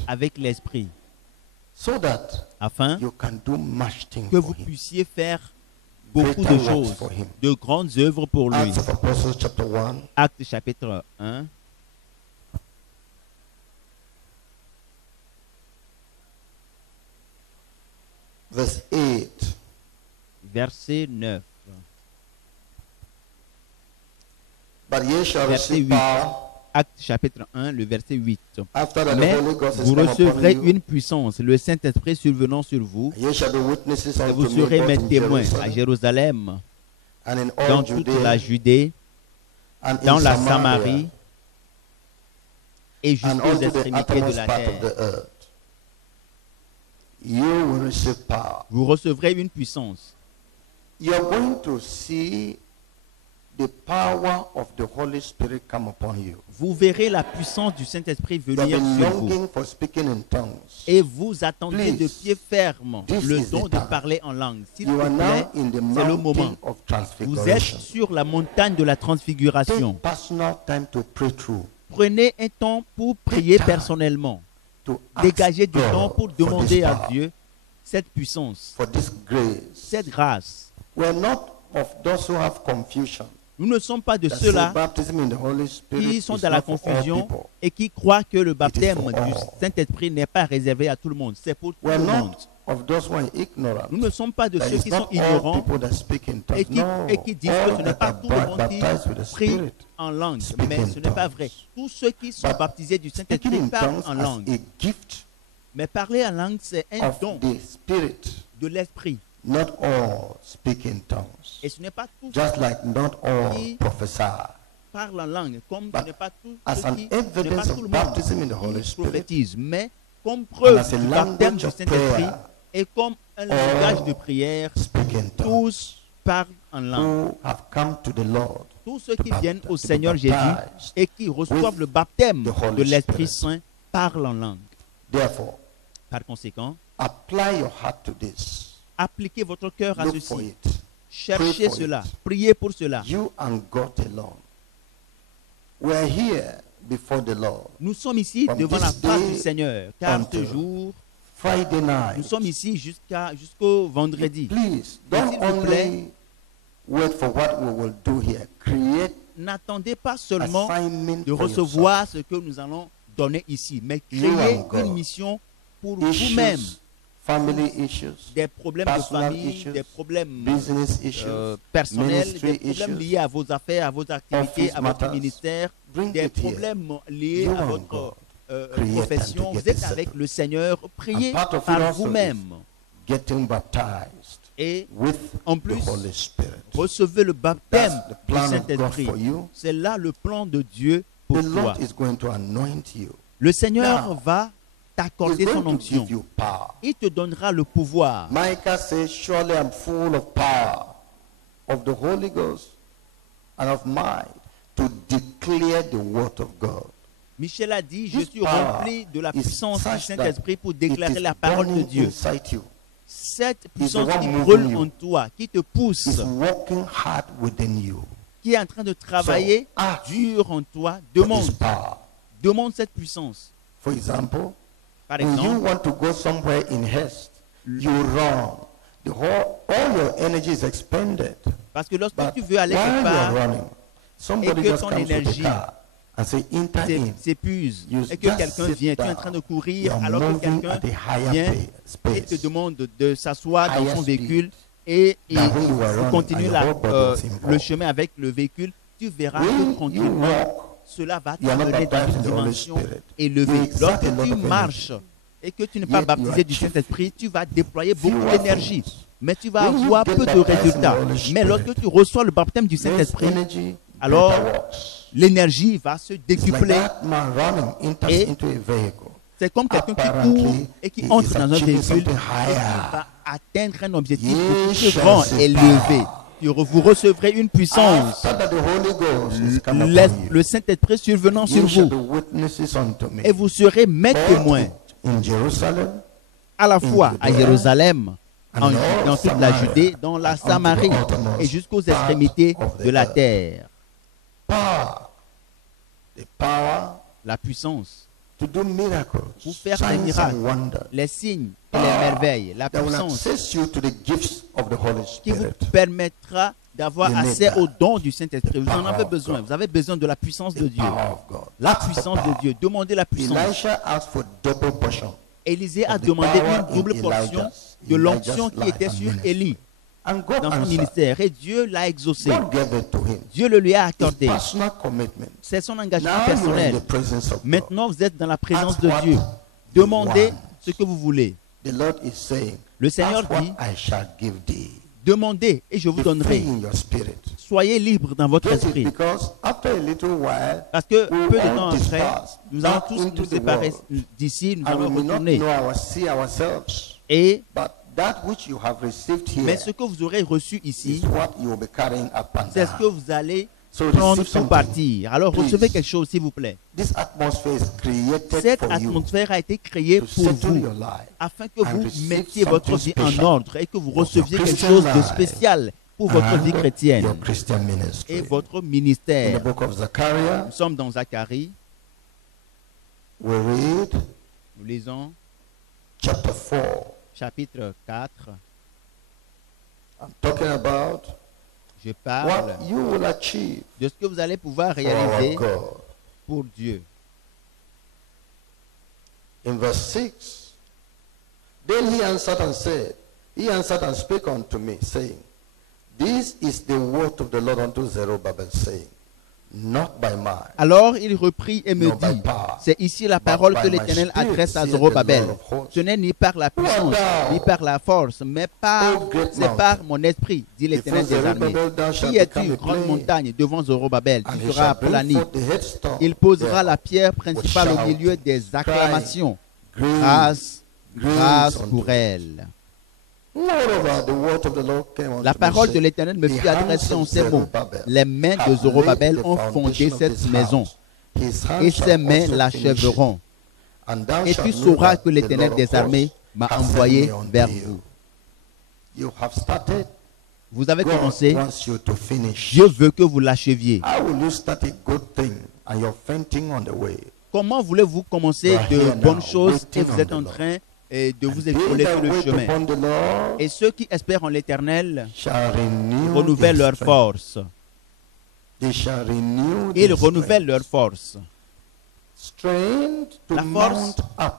avec l'Esprit, afin que vous puissiez faire beaucoup de choses, de grandes œuvres pour lui. Actes chapitre 1. Verset 9. Verset 8. Actes chapitre 1, le verset 8. Mais vous recevrez une puissance, le Saint-Esprit survenant sur vous, et vous serez mes témoins à Jérusalem, dans toute la Judée, dans la Samarie et jusqu'aux extrémités de la terre. Vous recevrez une puissance. Vous verrez la puissance du Saint-Esprit venir sur vous. Et vous attendez de pied ferme le don de parler en langue. S'il vous plaît, c'est le moment. Vous êtes sur la montagne de la transfiguration. Prenez un temps pour prier personnellement. Dégagez du temps pour demander à Dieu cette puissance, cette grâce. Nous ne sommes pas de ceux-là qui sont dans la confusion et qui croient que le baptême du Saint-Esprit n'est pas réservé à tout le monde. C'est pour tout le monde. Nous ne sommes pas de ceux qui sont ignorants et qui disent que ce n'est pas tout le monde qui prie en langue. Mais ce n'est pas vrai. Tous ceux qui sont baptisés du Saint-Esprit parlent en langue. Mais parler en langue, c'est un don de l'Esprit. Not all speak in tongues. Et ce n'est pas tous Just like not all prophesy. parlent en langue, comme ce n'est pas tout As an evidence of baptism in the Holy qui Spirit, prophétise, mais comme preuve as a du baptême language du of Saint-Esprit prayer, et comme un langage de prière, speak in tongues. tous parlent en langue. Who have come to the Lord Tous ceux qui to viennent au baptize, to Seigneur be Jésus baptized et qui reçoivent le baptême the Holy de l'Esprit Spirit. Saint parlent en langue. Therefore, Par conséquent, apply your heart to this. appliquez votre cœur à Look for ceci. it. Cherchez Pray for cela. it. Priez pour cela. You and God alone. We are here before the Lord. Nous sommes ici From devant la this face day du Seigneur, car ce until jour, Friday night. nous sommes ici jusqu'au vendredi. Please, Mais don't s'il vous plaît, only wait for what we will do here. Create n'attendez pas seulement assignment de for recevoir ce que nous allons donner ici, mais You créez and God. une mission pour yourself. vous-même. Issues, family issues, Des problèmes de personal famille, issues, des problèmes business issues, personnels, ministry des problèmes issues, liés à vos affaires, à vos activités, office à votre matters. ministère, Bring des it here. problèmes liés You à and votre God. Create profession. and to Vous get êtes it avec settled. le Seigneur, priez And part of it par also vous-même. Getting baptized Et with en the plus, Holy Spirit. recevez le baptême That's the du plan of God Saint-Esprit. for you. C'est là le plan de Dieu pour The toi. Lord is going to anoint you. Le Seigneur Now, va He's t'accorder son going to onction. give you power. Il te donnera le pouvoir. Micah says, surely I'm full of power, of the Holy Ghost, and of might, to declare the word of God. Michel a dit, je This suis power rempli de la is puissance du such that Saint-Esprit pour it déclarer is la parole de burning Dieu. inside you. Cette He's the puissance one qui moving brûle you. en toi, qui te pousse, It's working hard within you. qui est en train de travailler So, ask dur en toi, for this demande, power. demande cette puissance. For example, Par when you exemple, want to go somewhere in haste, you run. All your energy is expended. parce que lorsque But tu veux aller while quelque you are part, running, somebody que just ton comes with énergie a car and say, enter in. s'épuise You et que just quelqu'un sit vient, tu es en down. train de courir You are alors que moving quelqu'un at a higher vient pace. et te demande de s'asseoir dans Higher son speed. véhicule et Than when you were running continue and your whole body was involved. le chemin avec le véhicule, tu verras que When you tranquillement, walk, cela va you are not t'amener dans baptized une in the Holy dimension Spirit. élevée. You exert Lorsque a lot tu of marches energy. et que tu n'es pas Yet you baptisé du achieve Saint-Esprit, tu vas déployer beaucoup fewer d'énergie. things. Mais tu vas When you avoir get peu de baptized in the résultats. Holy Mais Spirit, lorsque tu reçois le baptême du this Saint-Esprit, energy alors better works. l'énergie va se It's like décupler. that man running enters Et into a vehicle. C'est comme quelqu'un qui Apparently, court et qui he entre is dans un achieving véhicule et something qui higher. va atteindre un objectif Ye beaucoup plus shall grand, see élevé. power. Vous recevrez une puissance. After that, the Holy Ghost is come upon Le you. Saint-Esprit survenant sur You shall vous. be witnesses unto me. Et vous serez mes témoins, In Jerusalem, à la fois à Jérusalem, and dans toute la Judée, dans la Samarie et jusqu'aux extrémités de la terre. power, the power La puissance to do miracles, pour faire des signs miracles, and wonders. les signes et les merveilles, la That will puissance access you to the gifts of the Holy qui vous Spirit. permettra d'avoir You need accès that. au don du Saint-Esprit. Vous en power avez of besoin. God. Vous avez besoin de la puissance de The Dieu. power of God. La Ask for puissance de power. Dieu. Demandez la puissance. Elisha asked for double portion. Élisée a of the demandé power une double in portion Elijah's de l'onction qui life était and sur ministry. Élie And God dans son answered. ministère. Et Dieu l'a exaucé. God gave it to him. Dieu le lui a His accordé. personal commitment. C'est son engagement Now you are in personnel. the presence of God. Maintenant, vous êtes dans la présence Ask de what Dieu. you Demandez want. ce que vous voulez. The Lord is saying, Le Seigneur "Ask what dit, I shall give thee." demandez et je vous Be free donnerai. in your spirit. Soyez libre dans votre Get it, esprit. because after a little while, Parce que we will peu de all temps après, disperse nous allons back tous into nous the séparer world. d'ici, nous And we allons may not retourner. see ourselves. Et But that which you have received here mais ce que vous aurez reçu ici, is what you will be carrying up and c'est ce que down. vous allez So prendre receive pour something. partir. Alors Please. recevez quelque chose, s'il vous plaît. This atmosphere is created Cette for you atmosphère a été créée to pour settle vous, your life. afin que and vous receive mettiez votre something vie en special ordre et que vous for your receviez quelque Christian chose de life spécial pour votre and vie chrétienne your Christian ministry. et votre In the ministère. book of Zechariah, Nous sommes dans Zacharie, we read nous lisons chapter 4. chapitre 4. I'm talking about Je parle what you will achieve de ce que vous allez pouvoir for our réaliser God. pour Dieu. In verse 6, then he answered and spake unto me, saying, This is the word of the Lord unto Zerubbabel, saying, Not by might, Alors il reprit et me nor by dit, power, c'est ici la parole but que by my l'Éternel spirit, adresse à saith the Zorobabel. Lord of hosts. Ce n'est ni par la puissance, thou, ni par la force, mais O great c'est par mon esprit, dit l'Éternel Before des armées. Zerubbabel, thou shalt Qui es-tu, become a grande plain, montagne, devant Zorobabel? and Tu he seras shall bring aplani. forth the headstone Il posera thereof la pierre with principale au milieu shouting, des acclamations. crying, Grâce, grace grâce unto pour thee. elle. Moreover, the word of the Lord came unto La me, parole de saying, l'Éternel me The fut hands adressée en of ces mots. Zerubbabel Les mains de have Zorobabel laid the ont foundation fondé of cette this maison, house. His hands et shall ses mains also finish it. l'achèveront. And thou Et shalt tu know sauras that que the l'Éternel Lord of des armées hosts m'a hath sent envoyé me unto vers you. vous. You have started. Vous avez God commencé. wants you to finish. Dieu veut que vous l'acheviez. How will you start a good thing and you're fainting on the way? Comment voulez-vous commencer You are de here bonnes now, choses et waiting vous on êtes the en Lord. train de vous They écrouler that sur le wait chemin? upon the Lord Et ceux qui espèrent en l'Éternel shall renew renouvellent their leur strength. force. They shall renew Ils their renouvellent strength. leur force Strength to La force mount up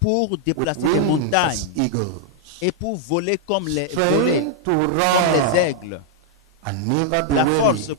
pour with déplacer des wings as montagnes eagles. et pour voler comme les Strength to comme run les aigles. and never be La weary. force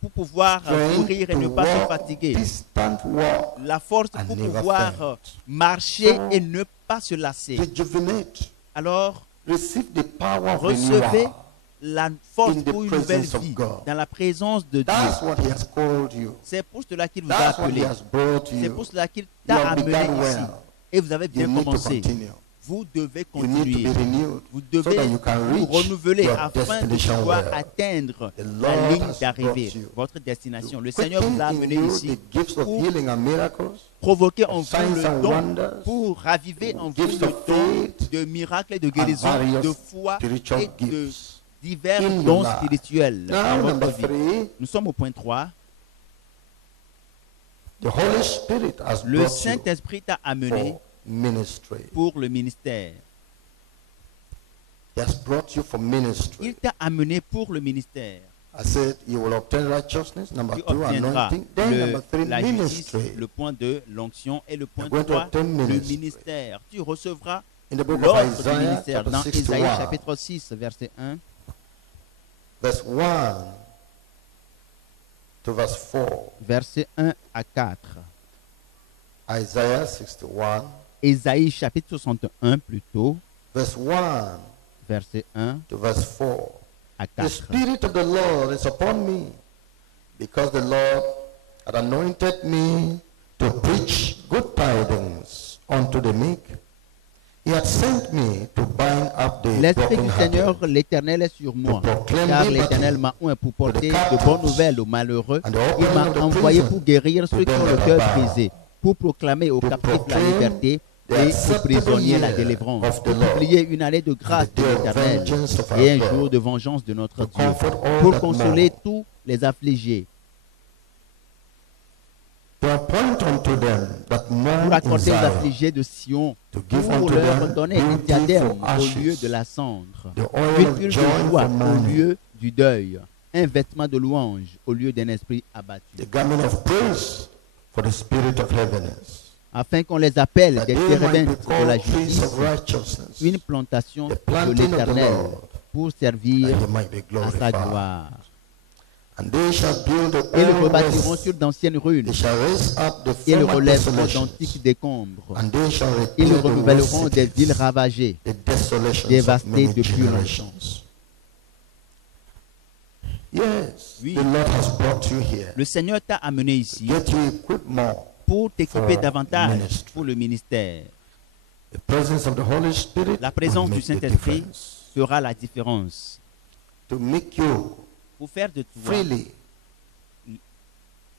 pour pouvoir courir et ne to pas se walk fatiguer. distant walk La force and pour never pouvoir faint. marcher So, et ne pas se lasser. rejuvenate. Alors, Receive the power of recevez renewal. la force in the pour une nouvelle presence of vie God. dans la présence de Dieu. That's what he has called you. C'est pour cela qu'il vous a That's what he appelé. has brought C'est you. pour cela qu'il You t'a have amené begun ici. well. Et vous avez You bien need to commencé. continue. Vous devez You need to continuer. be renewed Vous so devez that you can vous reach renouveler your afin de destination pouvoir well. atteindre The la Lord ligne has d'arrivée, brought you. votre destination. Le Seigneur vous Quicken a in amené you ici the gifts of pour healing and miracles, provoquer en vous signs and le don, wonders, pour raviver en vous gifts le of don faith, de miracles et de and guérison, various de foi spiritual et de gifts divers in your dons life. spirituels dans Now, votre number vie. 3, Nous sommes au point 3. the Holy Spirit has Le brought you Saint-Esprit t'a amené for ministry. pour le ministère. He has brought you for ministry. Il t'a amené pour le ministère. I said you will obtain righteousness. Number Tu 2, obtiendras anointing. Then number 3, la justice, ministry. le point 2, l'onction, et le point You're going to 3, obtain le ministry. ministère. Tu recevras In the book of l'ordre du Isaiah, ministère chapter dans 61, Ésaïe chapitre 6, verset 1, verse 1 to verse 4. verset 1 à 4. Isaiah 61, Ésaïe chapitre 61 plutôt, verse 1 verset 1 to verse 4. à The 4. Spirit of the Lord is upon me, because the Lord had anointed me to preach good tidings unto the meek. He had sent me to bind up the L'Esprit du Seigneur, brokenhearted, l'Éternel est sur moi, car l'Éternel m'a oint pour porter de bonnes nouvelles aux malheureux. Il m'a envoyé pour guérir ceux qui ont le cœur brisé, pour proclamer aux captifs la liberté et aux prisonniers la délivrance, pour publier une année de grâce de l'Éternel et un jour de vengeance de notre Dieu, pour consoler tous les affligés, to appoint unto them that mourn pour in accorder aux Zion, affligés de Sion, to give pour unto leur them donner un beauty diadème for au lieu ashes, de la cendre, the oil une of huile joy de joie for au mourning, lieu du deuil, un vêtement de louange au lieu d'un esprit abattu, the garment of praise for the spirit of heaviness, afin qu'on les appelle that des they might be térébintes de la called trees justice, of righteousness, une plantation the de planting of the l'Éternel Lord, pour servir that he might be à sa glorified. gloire. And they shall build the Ils old rebâtiront west, sur d'anciennes ruines, they shall raise up the ils former relèveront desolations, d'antiques décombres, and they shall ils repair the renouvelleront waste des cities, villes ravagées, the desolations of dévastées many depuis generations. Yes, Oui. the Lord has brought you here. Le Seigneur t'a amené ici Get you equipped more. pour t'équiper for davantage ministry. pour le ministère. The presence of the Holy Spirit La présence will du make the Saint-Esprit difference. fera la différence. To make you Pour faire de toi freely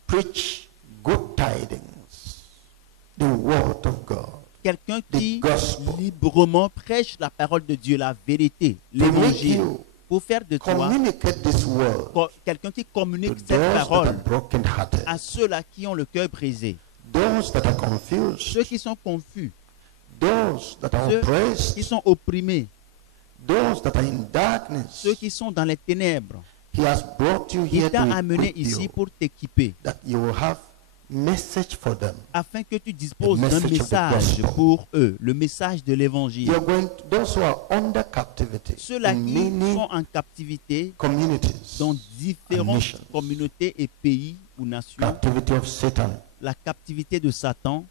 preach good tidings, the word of God. quelqu'un qui the gospel. librement prêche la parole de Dieu, la vérité, To make l'évangile. you Pour faire de toi communicate this word quelqu'un qui to communique those cette that are parole broken-hearted, à ceux-là qui ont le cœur brisé, those that are confused, ceux qui sont confus, those that are ceux qui oppressed, sont opprimés, those that are in darkness, ceux qui sont dans les ténèbres, He has brought you here Il t'a to amené equip ici you, pour t'équiper, that you will have message for them. afin que tu disposes The d'un message of the message gospel. pour eux, le message de l'évangile. You're going to, those who are under captivity Ceux-là in qui many sont en captivité communities, dans and différentes nations. communautés et pays ou nations, Captivity of Satan. la captivité de Satan,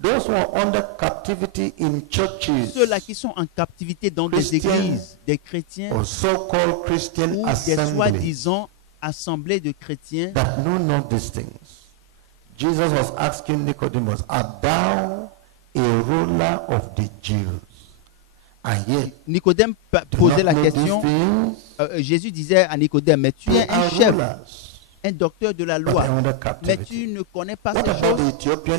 Those who are under captivity in churches ceux-là qui sont en captivité dans des Christian églises, des chrétiens or so-called Christian ou des assemblies soi-disant assemblées de chrétiens, that know not these things. Jesus was asking Nicodemus, art thou a ruler of the Jews? And yet, Nicodème do posait not la know question. these things? Jésus disait à Nicodème, mais tu They es un are chef, rulers, un docteur de la but loi, they're under mais captivity. tu ne connais pas What ces about the choses. Ethiopian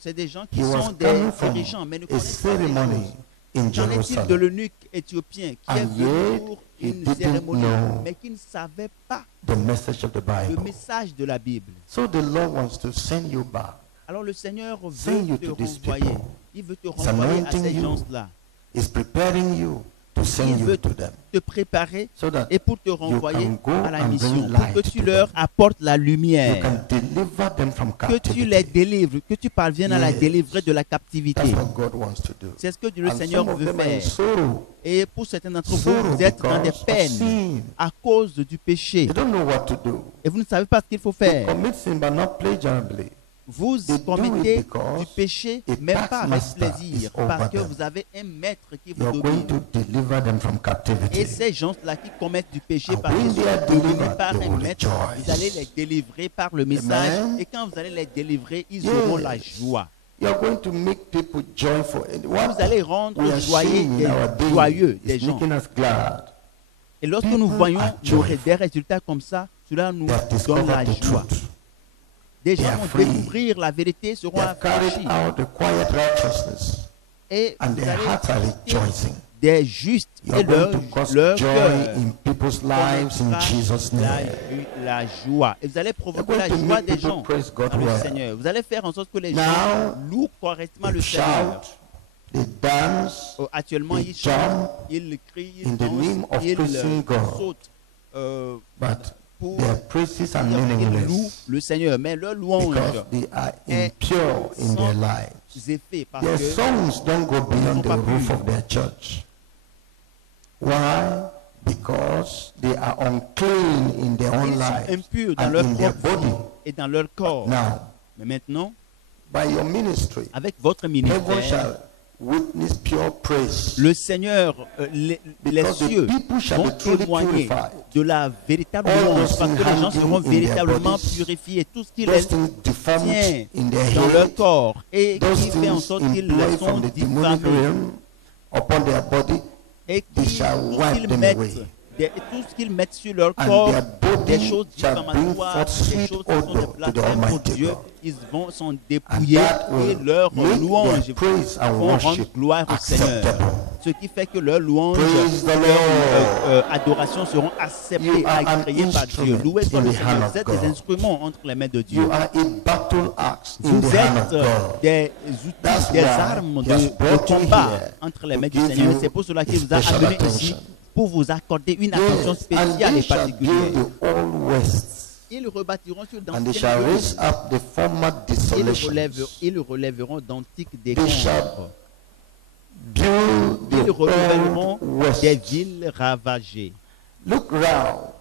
C'est des eunuch? gens qui He was sont des coming from dirigeants, mais ne a connaissent pas ces ceremony choses. in Qu'en est-il de Jerusalem. l'eunuque éthiopien qui est And venu yet, pour he une didn't cérémonie, know mais qui ne savait pas the message of the le Bible. message de la Bible? So the Lord wants to send you back. Alors le Seigneur Send you veut te to these renvoyer. people. Il veut te He's renvoyer à anointing ces you. gens-là. He's preparing you to send Il you veut to them. te préparer So that et pour te renvoyer can go à la and mission, bring pour que light tu to leur them. apportes la you lumière, can deliver them from que tu les captivity. délivres, que tu parviennes à la Yes. délivrer de la captivité. That's what God wants to do. C'est ce que le And Seigneur some of veut them are in faire. sorrow. Et pour certains d'entre vous, Sorrow vous êtes dans des because of peines sin. à cause du péché They don't know what to do. et vous ne savez pas ce qu'il faut They faire. commit sin but not pleasurably. Vous They do commettez it because du péché, a mais pas avec taskmaster plaisir, is over parce que them. vous avez un maître qui vous You're going domine. to deliver them from captivity. Et ces gens-là qui commettent du péché And parce qu'ils when they are sont dominés delivered, par they un will maître, rejoice. vous allez les délivrer par le message. Amen. Et quand vous allez les délivrer, ils Yes. auront la joie. You're going to make people joyful. And what Vous allez rendre we are seeing in our day joyeux des is gens. making us glad. Et lorsque People nous voyons are joyful. des résultats comme ça, cela nous They have donne la discovered the joie. truth. Des They gens are vont free. découvrir la vérité, They seront have carried affranchis. out the quiet righteousness, Et and vous their hearts are allez rejoicing. des justes You're et going to cause leur joy cœur in people's lives in connaîtra Jesus' name. la joie. Et vous allez provoquer You're la going to joie make des people gens praise God dans le well. Seigneur. Vous allez faire en sorte que les Now, gens louent correctement le They Seigneur. shout, they dance, Actuellement, they ils chantent, jump ils crient, in ils the name dansent, of ils praising God. sautent but pour their praises are dire qu'ils louent meaningless le Seigneur. Mais leur louange because they are est impure in their lives. sans effet parce Their que songs don't go beyond the pas roof purs. of their church. Why? Because they are unclean in their own ils sont lives impurs dans and leur in their propre body. vie et dans leur corps. Now, Mais maintenant, by your ministry, avec votre heaven ministère, shall witness pure praise. le Seigneur, les Because the cieux people shall vont be truly témoigner purified. de la véritable All louange those parce que things les gens hiding seront in their véritablement bodies, purifiés. Tout ce qui Those les things deformed tient in their dans leur head, corps et those qui fait en things sorte qu'ils employed sont from the demonic diffamés realm upon their body, et they qui, shall tout wipe ce qu'ils them mettent, away. tout ce qu'ils mettent sur leur And corps, their des body choses shall bring diffamatoires, forth des sweet choses qui sont des odor to the blasphèmes pour Almighty Dieu, God. ils vont s'en And dépouiller that et will leur make louange their praise and vont rendre worship gloire au Seigneur. acceptable. Ce qui fait que leurs louanges, Praise the leur Lord. adoration seront acceptées You et are an agréées par Dieu. instrument Louez soit in le the Seigneur. hand Vous of êtes God. des instruments entre les mains de Dieu. You are a battle axe in Vous the hand of êtes God. des That's outils, des why armes he has de brought you combat here entre les to mains du give Seigneur. you C'est pour cela a qu'il vous a special amené ici attention. pour vous accorder une attention Yes, and spéciale they et shall particulière. build the old west, Ils rebâtiront sur and they d'anciennes shall ruines. raise up the former desolations. Ils relèveront d'antiques They décombres. shall build Ils the relèveront old west. des villes ravagées. Look round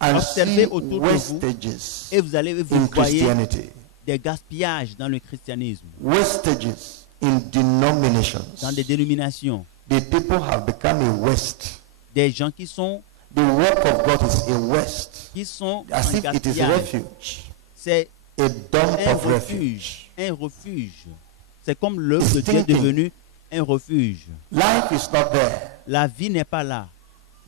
and Observez see autour de vous wastages et vous allez vous in voyez Christianity, des gaspillages dans le christianisme, wastages in denominations. dans des dénominations, The people have become a waste. des gens qui sont The work of God is a waste, en as if it is gaspillage. refuge, C'est a dump un of refuge. refuge, un refuge. C'est comme l'œuvre de Dieu est devenue un refuge. Life is not there. La vie n'est pas là.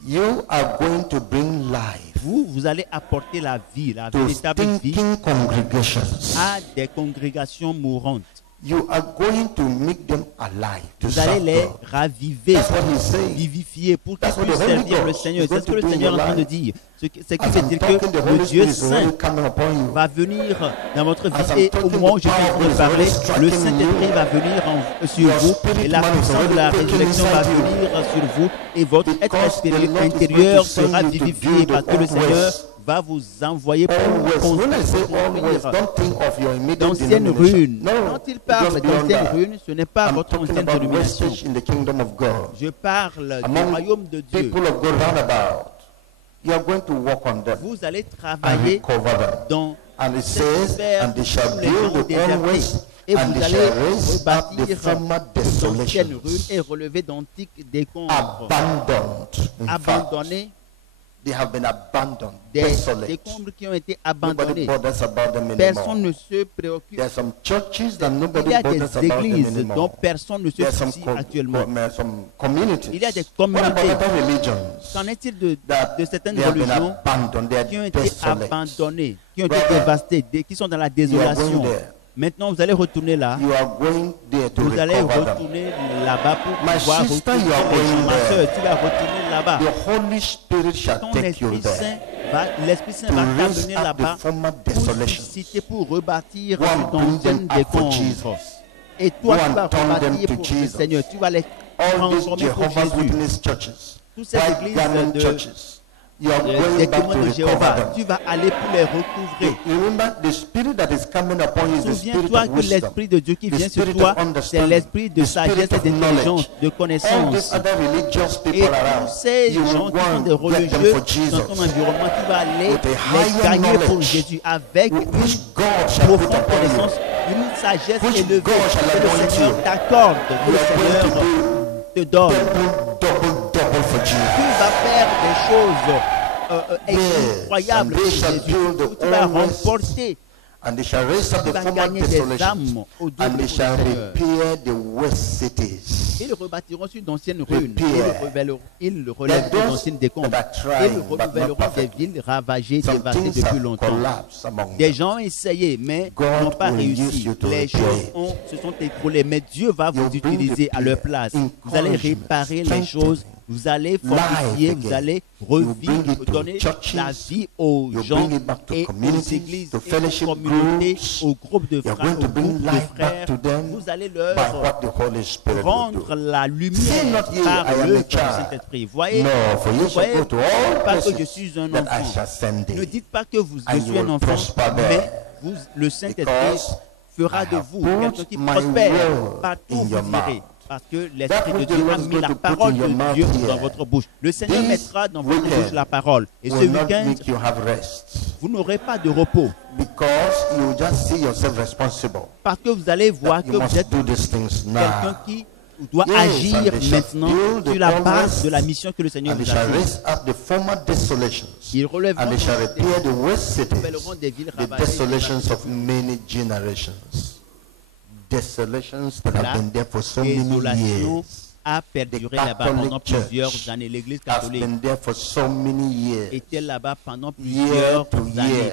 You are going to bring life Vous allez apporter la vie, la to véritable vie stinking congregations. à des congrégations mourantes. you are going to make them alive to Vous allez serve les God. raviver, That's what he's saying. vivifier pour qu'ils That's what puissent the Holy servir le Ghost Seigneur. is C'est ce que going le to do in Seigneur est en train your de life. dire. Ce qui As veut I'm dire talking, the que Holy le Dieu Spirit is Saint already coming upon you. va venir dans votre As I'm vie et au talking, moment où the je suis en train power de is parler, already le striking Saint-Esprit you. va venir sur Your vous spirit et la man is puissance de la already taken résurrection va inside you. venir sur vous et votre être Because the Lord is going intérieur to send sera you to vivifié build parce que le the Seigneur always. va vous envoyer pour Always. When I say always, construire don't think of your immediate d'anciennes denomination. ruines. No, Quand il parle just beyond d'anciennes that. ruines, ce n'est pas I'm votre talking ancienne about dénomination. wastage in the kingdom of God. Je parle du Among royaume de Dieu. people of God round about, you are going to work on them Vous allez and travailler recover them. dans And it cette says, sphère and they shall où les gens build the désertés. always, Et and vous they allez shall raise up the rebâtir former d'anciennes desolations, ruines et relever d'antiques décombres. abandoned. In fact, Abandonnés, they have been abandoned, des desolate. décombres qui ont été Nobody abandonnés. bothers about them Personne anymore. ne se préoccupe. There are some churches that Il nobody y a bothers des about them églises dont anymore. personne ne se There are some, soucie actuellement. some communities. Il y a des What about communautés. other religions Qu'en est-il de that certaines they have been religions abandoned, they qui ont are été desolate? abandonnées, qui ont été Brother, dévastées, qui sont dans la You are désolation? going there. Maintenant, vous allez retourner là. You are going there to Vous allez recover them. retourner là-bas pour My pouvoir sister, retrouver you are les gens. going Ma there. soeur, tu vas retourner là-bas. The Holy Spirit shall Ton take you Esprit there Saint l'Esprit Saint to va raise t'amener up là-bas the former pour desolations. susciter, pour rebâtir Go and bring d'anciennes them up for décombres. Jesus. Et toi, Go tu and vas turn them rebâtir to pour le Jesus. Seigneur. Tu vas les All these transformer pour Jehovah's Jésus. Witness churches, Toutes ces white églises garment de churches, you are des going back témoins to de recover Jéhovah, them. tu vas aller pour les recouvrer. Remember, the spirit that is coming upon you is the spirit Souviens-toi of que wisdom. l'Esprit de Dieu qui the vient sur spirit toi, of c'est understanding, l'Esprit de the spirit sagesse et of d'intelligence, knowledge. de All connaissance. these other religious Et people around, tous ces you gens will qui go sont and des get them religieux for dans Jesus, ton environnement, tu vas aller with a les higher gagner pour knowledge, Jésus avec une which God shall put profonde upon you. connaissance, une sagesse Which élevée God shall que le anoint Seigneur you. t'accorde, que You le are going Seigneur to do te donne. double for Tu Jesus. vas faire des choses incroyables and pour they shall Jésus. build the Où tu vas always, remporter, And they shall raise up tu the vas former gagner des desolations, âmes au dos and pour they le shall Seigneur. repair the waste cities. Ils rebâtiront sur d'anciennes ruines. Repair. Ils relèveront d'anciennes décombres. that are trying, Ils but not renouvelleront des perfectly. villes ravagées, Some dévastées things depuis have longtemps. collapsed among Des them. gens ont essayé, mais God n'ont pas will use réussi. you to Les repair choses it. se sont écroulées, mais Dieu va vous You'll bring utiliser à repair, leur place. Vous allez encouragement, réparer les strengthening, choses, vous allez fortifier, life vous again. allez You bring revivre, it to donner churches, la vie aux you gens bring it back to et aux communities, églises, to et aux fellowship communautés, groups. aux groupes de You're frères, going to aux bring groupes de life back frères. to them Vous allez by leur what the Holy Spirit will rendre do. la Say lumière not ye, par I am l'œuvre a du child. Saint-Esprit. Voyez, No, for you vous shall voyez go to all pas que je places suis un that I enfant. shall send Ne thee. dites pas que je And you suis un will enfant, prosper mais there. le Saint-Esprit Because fera I de have vous put quelqu'un qui my prospère word partout où in vous your irez. mouth. Parce que That l'Esprit de which the Dieu Lord a is mis going la to put parole in your de mouth Dieu here. dans votre bouche. Le Seigneur This mettra dans votre weekend bouche la parole. Et ce will not week-end, make you have rest, vous n'aurez pas de repos. because you just see yourself responsible. Parce que vous allez voir That que you vous êtes must do these things quelqu'un now. qui doit Yes, agir and they shall maintenant build sur the la always, base de la mission que le Seigneur And they vous a shall donnée. raise up the former desolations, Ils relèveront and they shall repair the waste relèveront cities, des villes the ravagées, desolations of many generations. Desolations that have La been there for so many désolation years. a perduré là-bas pendant plusieurs années. L'Église Has catholique been there for so many years. était là-bas pendant Year plusieurs to années. year.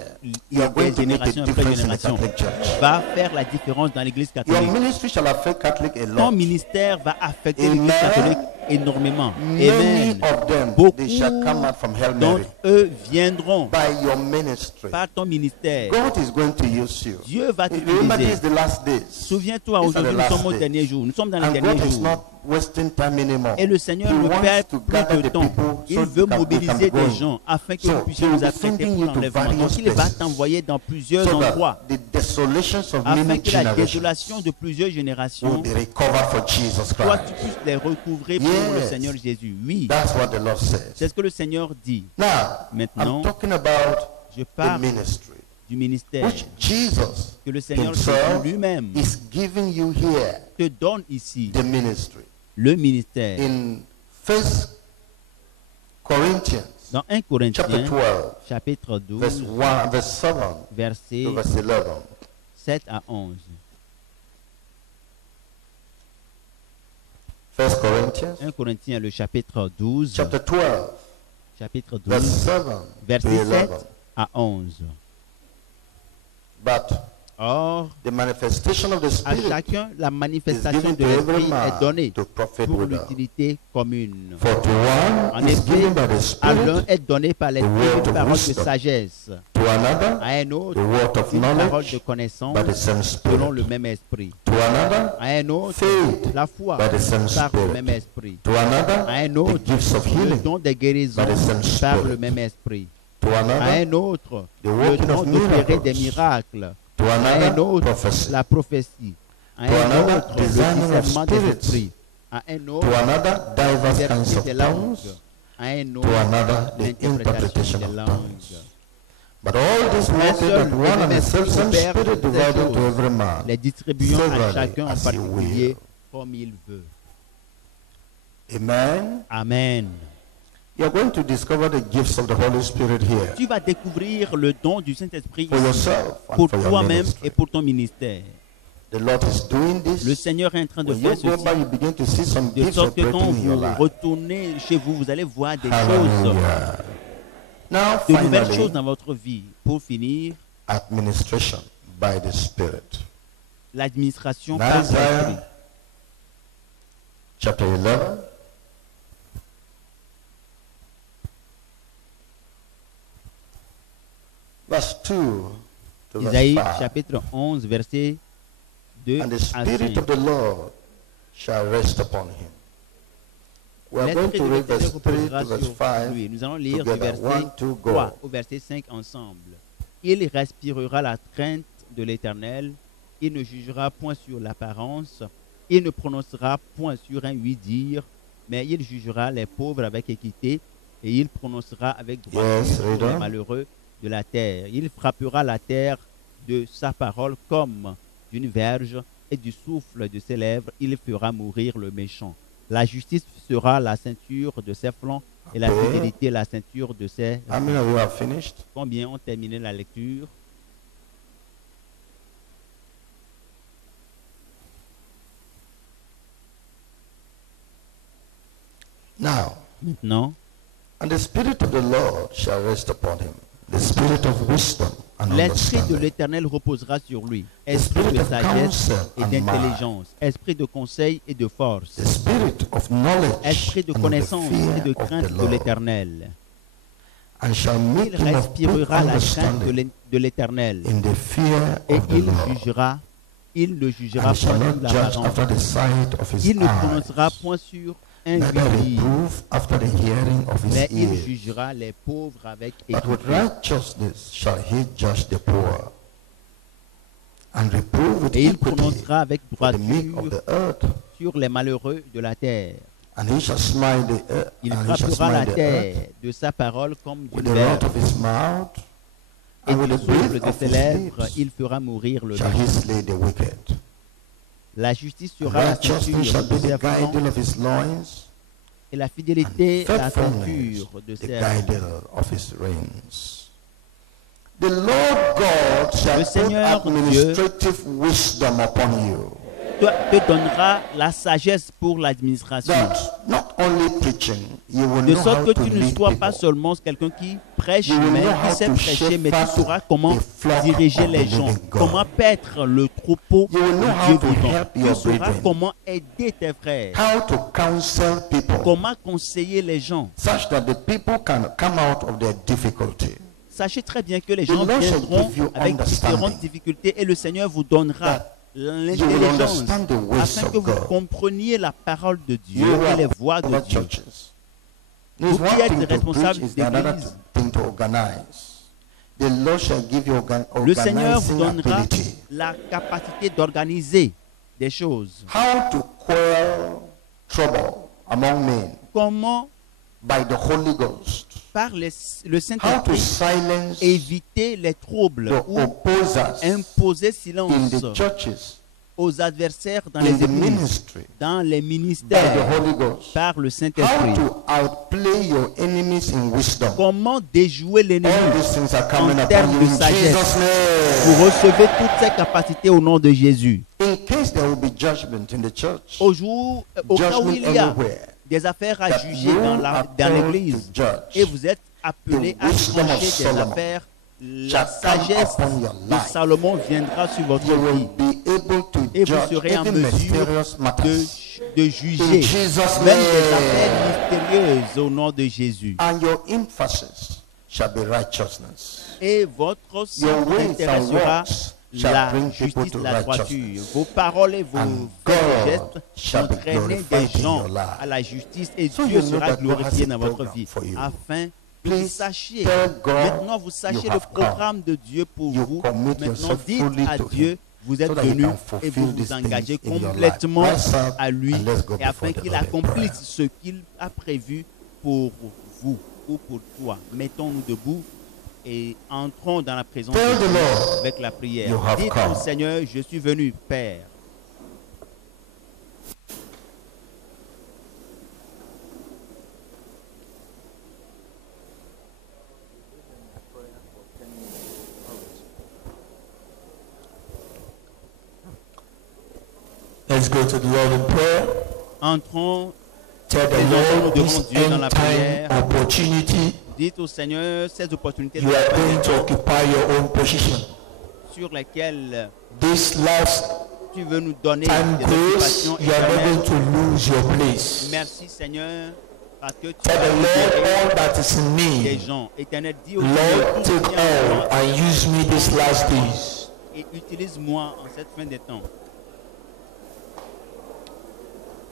You are going Des to make a générations après difference in the générations. Catholic Church. Va faire la différence dans l'Église Your catholique. ministry shall affect Catholic a Ton lot. ministère va affecter Amen. l'Église catholique énormément. Many Amen. of them, Beaucoup they shall come out from Hail Mary d'entre eux viendront by your ministry. par ton ministère. God is going to use you. Dieu va Remember, this t'utiliser. is the last days. Souviens-toi, These are aujourd'hui, the nous last sommes aux days. derniers jours. Nous sommes dans les And derniers God is jours. not wasting time anymore. Et le Seigneur He ne wants perd to plus gather de the temps. people Il so veut we can mobiliser go des in. gens afin que So, nous puissions he nous will be affecter sending pour you to l'enlèvement. various Donc il va places. t'envoyer dans plusieurs So endroits that the desolations of afin many que la generations désolation de plusieurs will générations, be recovered for Jesus toi, Christ. tu puisses les recouvrer pour le Yes. Seigneur Jésus. Oui, That's what the Lord says. c'est ce que le Seigneur dit. Now, Maintenant, I'm talking about je the parle ministry, du ministère which Jesus que le Seigneur himself Jésus lui-même is giving you here, te donne ici. the ministry. Le ministère. In 1 Corinthians Dans 1 chapter Corinthiens, 12, chapitre verse 12, 1, verse 7 versets to verse 11. 7 à 11. 1 Corinthians 1 Corinthiens, le chapitre 12, chapter 12, chapitre verse 12, 7 to versets 7 11. à 11. But Or, The manifestation of the à Spirit chacun, la manifestation given de to every l'Esprit man est donnée to profit pour withal. l'utilité commune. For to one En is effet, given by the à l'un Spirit, est donné par l'Esprit word une of parole de wisdom. sagesse, to another à un autre the word of une parole de knowledge connaissance by the same selon le Spirit. même esprit, To another à un autre faith la foi by the same par le Spirit. même esprit, To another à un the autre gifts of le healing. don des guérisons by the same par Spirit. le même esprit, To à another un autre the le working don of d'opérer des miracles. miracles, To à un another autre prophecy. la prophétie, à To un another autre le discerning of discernement des spirits. esprits, à un To autre another diverse kinds l'exercice of des langues, tongues. à un To autre another the l'interprétation interpretation des of langues. tongues. But all this Un working seul at one et and même the esprit same opère Spirit toutes ces divided to choses, every man les distribuant à severally chacun en as he particulier will. comme il veut. Amen. Amen. You are going to discover the gifts of the Holy Spirit here Tu vas découvrir le don du Saint-Esprit for ici, yourself and pour for your toi-même ministry. et pour ton ministère. The Lord is doing Le this. Seigneur est en train de When faire you go ceci, back, you begin to see some de gifts sorte que quand operating in your vous life. retournez chez vous, vous allez voir des choses, Hallelujah. Now, de nouvelles finally, choses dans votre vie. Pour finir, administration by the Spirit. l'administration In par l'Esprit. Isaiah chapter 11, verse 2 to verse Isaïe 5. chapitre 11, verset 2 And the à Spirit 5. of the Lord shall rest upon him. We are going L'Esprit to de read verse l'Éternel 3 reposera to verse sur 5 lui. Nous allons lire du together. verset 1, 2, go. 3 au verset 5 ensemble. Il respirera la crainte de l'Éternel. Il ne jugera point sur l'apparence. Il ne prononcera point sur un oui-dire, mais il jugera les pauvres avec équité et il prononcera avec droiture Yes, sur reader. les malheureux de la terre. Il frappera la terre de sa parole comme d'une verge et du souffle de ses lèvres, il fera mourir le méchant. La justice sera la ceinture de ses flancs et la Okay. fidélité la ceinture de ses How many of you have finished? Combien ont terminé la lecture? Now, Maintenant, and the Spirit of the Lord shall rest upon him, the Spirit of wisdom and l'Esprit de understanding, l'Éternel reposera sur lui, esprit Spirit de of sagesse counsel et and d'intelligence, esprit de conseil et de force, the Spirit of knowledge esprit de and of the connaissance et de fear of crainte the de Lord, l'Éternel. and shall make Il him of quick respirera la crainte understanding de l'Éternel in the fear et of the Lord, il ne jugera and shall point sur not judge l'apparence. after the sight of his Il ne prononcera eyes, point sur un neither oui-dire, reprove after the hearing of his mais il ears. jugera les pauvres avec But with équité. righteousness shall he judge the poor, and reprove with Et il equity prononcera avec for the meek of droiture the earth. sur les malheureux de la terre. And he shall smite the earth, Il and he shall frappera la smite the earth terre de sa parole comme with d'une the rod verge, of his mouth, et and du with the souffle breath de of ses his lèvres, lips il fera mourir le shall he méchant. slay the wicked. La justice And sera la righteousness ceinture shall de be ses the flancs, guiding of his loins, et la and fidélité la faithfulness ceinture de the ses guiding of his reins. The Lord God shall Le put Seigneur administrative wisdom upon you. te donnera la sagesse pour l'administration. That not only preaching, you will De know sorte how que to tu ne lead sois pas people. seulement quelqu'un qui prêche, You will mais know qui how sait to prêcher, mais tu shepherd sauras comment the flock diriger of les the gens, living God. comment paître le troupeau You will de know how Dieu to vivant. help Tu your sauras brethren. comment aider tes frères, How to counsel people comment conseiller les gens. such that the people can come out of their difficulty. Sachez très bien que les The gens Lord shall viendront give you avec différentes understanding. difficultés et le Seigneur vous donnera That you will l'intelligence understand the ways afin of que vous God. compreniez la parole de Dieu You et les are voies de over Dieu. churches. Vous There's one qui êtes thing to responsable preach is d'église, another thing to organize. The Lord shall give you Le Seigneur vous organizing donnera ability. la capacité d'organiser des choses. How to quell trouble among men Comment, by the Holy Ghost. par le How to Saint-Esprit, silence éviter les troubles the ou opposers imposer in silence the churches, aux adversaires dans in les the églises, ministry, dans les by the ministères, Holy Ghost. par le How Saint-Esprit. to outplay your enemies in wisdom. Comment déjouer l'ennemi. All these things are coming En upon termes you de in sagesse. Jesus' Vous name. recevez toutes ces capacités au nom de Jésus. In case there will be judgment in the church, Au cas où judgment il y a everywhere, des affaires à that juger you dans are dans called l'église to judge. et vous êtes appelé The à wisdom of trancher des Solomon. affaires la sagesse de Salomon viendra sur votre vie et vous serez en mesure de juger même des affaires mystérieuses au nom de Jésus. Et votre sang intéressera la justice, la droiture. Vos paroles et vos gestes entraînent des gens à la justice et Dieu sera glorifié dans votre vie afin que vous sachiez. Maintenant, vous sachez le programme de Dieu pour vous. Maintenant, dites à Dieu, vous êtes venu et vous vous engagez complètement à lui et afin qu'il accomplisse ce qu'il a prévu pour vous ou pour toi. Mettons-nous debout et entrons dans la présence de Dieu avec la prière. Dites au Seigneur, je suis venu, Père. Let's go to the Lord in prayer. Entrons. Tell the Lord this end time opportunity. Dites au Seigneur ces opportunités you are going to occupy your own position. Sur lesquelles this last tu veux nous donner time des grace, occupations you are not éternelles. going to lose your place. Merci Seigneur parce que tu Tell the Lord all that is in des me. gens. Éternel, dis au Lord, Seigneur tout ce take qui est en moi all and use me these last days. et utilise-moi en cette fin des temps.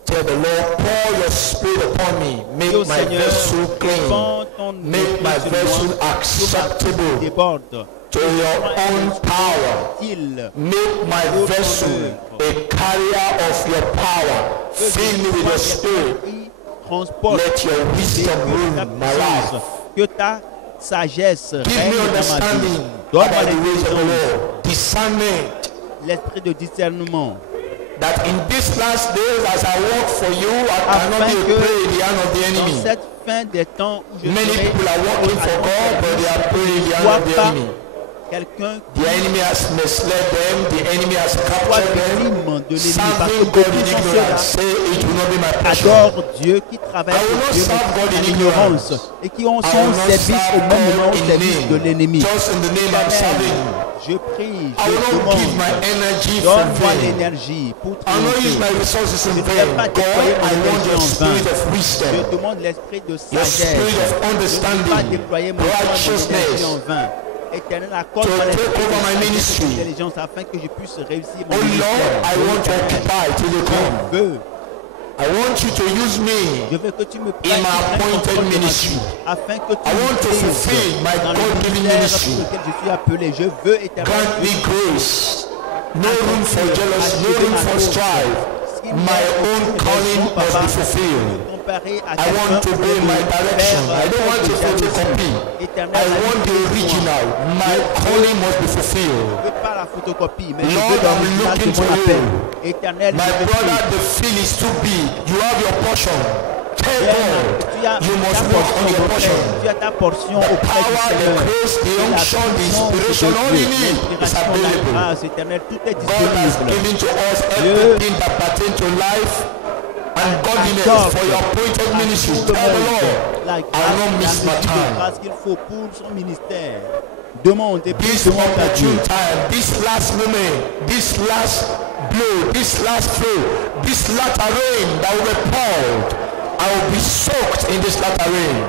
Tell the Lord, pour your spirit upon me. Make Dis au my Seigneur, vessel clean. répands ton Make my esprit sur vessel moi, acceptable déborde. to your own power. Qu'il Make my vessel a carrier of your power. Fill me with your spirit. transporte Let your wisdom rule ta my life. puissance, que ta sagesse Give règne me dans ma vie. understanding Donne-moi about the ways of the l'intelligence, Lord. Discernment. l'esprit de discernement, That in these last days, as I work for you, I cannot afin be a que prey in the hand of the dans enemy. cette fin des temps où je Many serai people are working for God, but they are prey in the hand of the pas enemy. quelqu'un The enemy has misled them. The enemy has soit captured them. victime de l'ennemi, parce que Serving God beaucoup in sont ignorance. ceux-là Say it will not be my portion. adorent Dieu, qui travaillent I will pour not Dieu serve God mais in en ignorance ignorance. et qui ont I son will not service serve au même moment au God in service de name. l'ennemi. Just in the name I'm serving. Je prie, I will je not give my demande, energy for donne-moi vain. l'énergie pour I will not use my triompher. resources in Je ne vain. vais pas God, déployer I mon want énergie your en vain. spirit of wisdom, Je demande l'esprit de your spirit sagesse. of Je ne veux pas understanding, déployer mon temps et mon énergie righteousness, en vain. Éternel, accorde to moi take l'esprit over my de ministry. sagesse et d'intelligence afin que je puisse réussir mon Oh Lord, ministère. I want to occupy till you come. Je veux I want you to use me Je veux que tu me in prennes my appointed ministry. afin que tu I want to me fulfill my dans le God-given ministère ministry. pour lequel je suis appelé. Je veux éternellement Grant me grace. No room for jealousy, no room for strife. My own calling must be fulfilled. I want to go in my direction. I don't want to photocopy. I want the original. My calling must be fulfilled. Je veux pas la photocopie, mais je Lord, veux I'm l'original de looking mon to appel. you. Éternel, My je te brother, prie. the field is too big. You have your portion. Tell Tu as God, you must ta work on portion your portion. auprès, tu as ta portion The auprès du power, the Seigneur. grace, the Et la unction, the puissance inspiration, de all Dieu, you need is l'inspiration, la available. grâce éternelle, tout est God has disponible. given to us Dieu everything that pertains to life and godliness for your appointed ministry. Tout le Tell the monde, Lord, la I will not miss my grâce, la time. grâce qu'il faut pour son ministère. Demande et puis This demande à Dieu. opportune time, this last moment, this last blow, this last flow, this latter rain that will be poured, I will be soaked in this latter rain.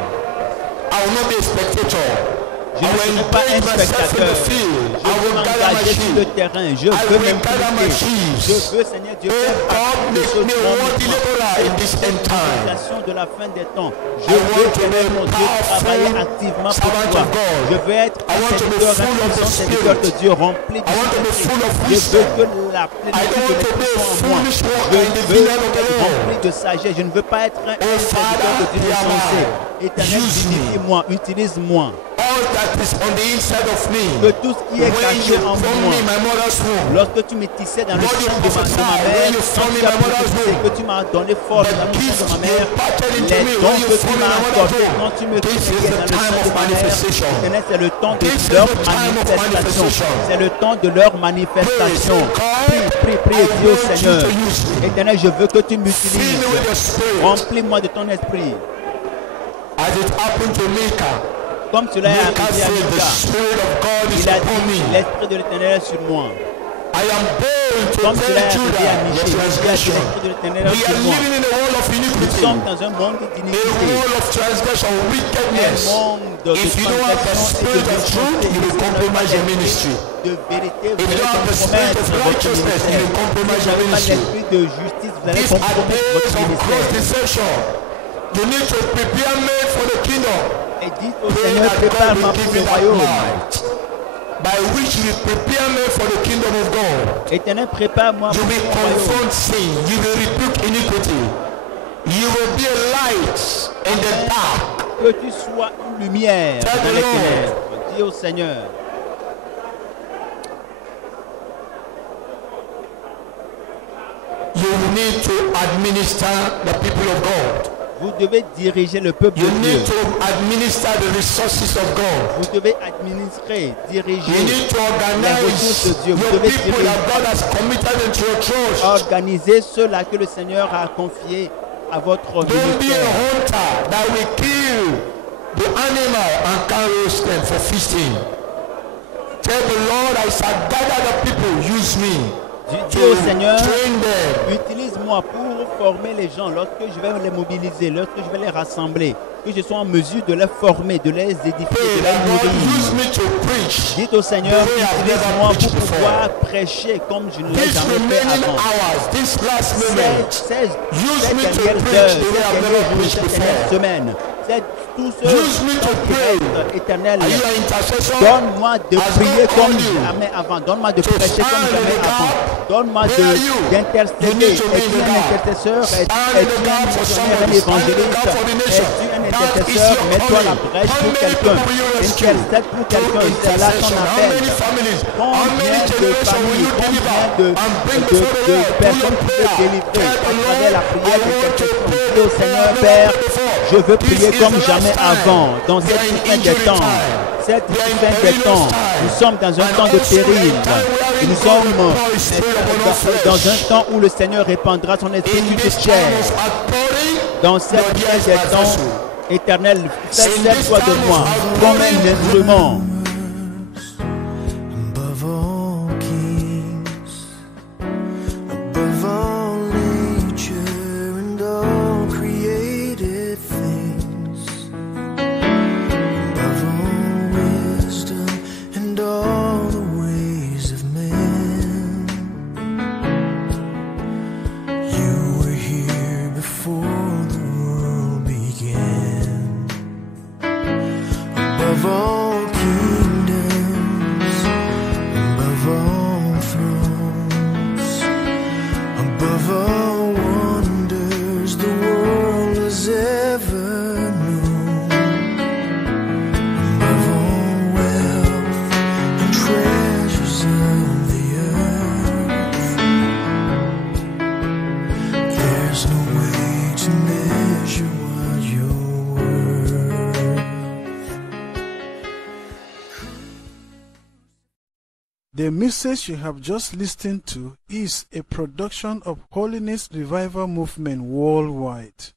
I will not be a spectator. Je I ne will serai pas un engage myself in spectateur. the field. Je I veux will gather my m'engager sur le sheep. terrain. Je I veux will gather my m'impliquer. sheep. Je veux, Seigneur Dieu, Oh faire God, partie de make ce me a grand worthy mouvement. laborer in this end time. L'organisation de la fin des temps. Je I veux, want to Seigneur be mon Dieu, powerful travailler activement pour servant toi. of God. Je veux être I want to be serviteur, full of un the puissant serviteur de Spirit. Dieu rempli du I want to be full of Saint-Esprit. Je veux wisdom. que la I plénitude don't de want to be l'Esprit a soit en moi. foolish worker Je in the veux vineyard of the être Lord. rempli de sagesse. Je ne veux pas être un Oh, serviteur de Dieu Father, insensé. here am I. Éternel, Use me. utilise-moi, utilise-moi. All that is on the inside of me. Que tout ce qui est When caché you en formed moi, me in my mother's womb, lorsque tu me tissais dans le Lord, sein you de ma prophesied mère, when you quand formed me tu in as my mother's prophétisé womb. que tu m'as donné force The dans le sein gift de ma you mère, imparted into les me dons when you que tu formed me in m'as my mother's accordés womb. quand tu me This is créais the dans le time sein of de ma mère, manifestation. Éternel, c'est le temps de This is leur the time of manifestation. manifestation. C'est le temps de leur manifestation. Prie, prie, prie, I dis au want you Seigneur. to use me. Éternel, je veux que tu Fill me with m'utilises. your spirit. Remplis-moi de ton esprit. As it happened to Micah, Comme cela est Micah arrivé à said, the Micah. Spirit of God is Il a upon dit, me. l'Esprit de l'Éternel est sur moi. I am bold to Comme cela est tell arrivé Judah à your Michée. Il a dit, transgression. l'Esprit de l'Éternel We est sur are moi. living in a world of Nous iniquity, sommes dans un monde a d'iniquité. world of transgression, Un wickedness. monde de If you don't have the transgression et spirit de of truth, you will compromise your ministry. de vérité, vous If you allez don't have the spirit compromettre of votre righteousness, you ministère. will Si compromise vous your n'avez pas ministry. l'esprit de justice, vous allez These are compromettre days votre of gross ministère. deception. You need to prepare me for the kingdom. Et dites au Pray Seigneur, that God prépare-moi will pour give le me that royaume. light, by which you prepare me for the kingdom of God. Éternel, prépare-moi You pour will le royaume. confront sin. You will rebuke iniquity. You will be a light in the dark. Que tu sois une lumière Tell dans the les Lord. ténèbres. Dis au Seigneur. You need to administer the people of God. Vous devez diriger le peuple You de Dieu. need to administer the resources of God. Vous devez administrer, You diriger need to les ressources de organize Dieu. Vous your devez people diriger, that God has committed into your trust. organiser ceux-là que le Seigneur a confiés à votre Don't be a ministère. hunter that will kill the animal and carry them for feasting. Tell the Lord, I shall gather the people, use me Dis au to Seigneur, train them. utilise-moi pour former les gens lorsque je vais les mobiliser, lorsque je vais les rassembler, que je sois en mesure de les former, de les édifier, Pray de that les God nourrir. use me to preach. Dites au Seigneur, the way I've never utilise-moi preached pour before. pouvoir prêcher comme je ne l'ai These jamais fait remaining avant. hours, this last moment, Ces use me to dernières preach heures, the way I've ces never derniers jours, preached ces dernières before. semaines, tous ceux Use me to qui pray. restent éternels, Are you an intercessor? donne-moi de Has prier God comme called you jamais avant. Donne-moi de to prêcher comme stand in jamais the gap? avant. Donne-moi Where are you? d'intercéder. You need to be Es-tu in the un gap. intercesseur? Stand in Es-tu the un gap for missionnaire, un somebody. Stand in the évangéliste? gap for the nation. Es-tu un That is intercesseur? your Mets-toi la calling. brèche How pour many quelqu'un. people will you rescue? Intercède pour Through quelqu'un. C'est là ton intercession. How appel. many families? How many Combien de generations will familles, you deliver combien and bring before the Lord through personnes your qui prayer? peuvent délivrer Tell à the travers la Lord, I prière de want to quelqu'un. pray Dis au the prayer Seigneur, I've Père, never prayed before. je veux This prier is comme the jamais last time. avant, dans We cette are in fin des injury temps. time. Cette We are in fin des perilous temps, time. nous sommes dans un And temps de also péril. a time wherein Et nous God sommes will pour His Spirit upon all flesh. dans un temps où le Seigneur répandra son esprit In sur this toute time chair. of outpouring, Dans cette Lord, fin yes, des my temps, vessel. Éternel, fais In cette this foi de time moi of comme outpouring, un instrument. Above all kings, above all nature and all created things, above all wisdom and all the ways of man, you were here before the world began. Above all kingdoms, above all thrones, above all wonders the world has ever known, above all wealth and treasures of the earth, there's no way to measure what you're worth. The message you have just listened to is a production of Holiness Revival Movement Worldwide.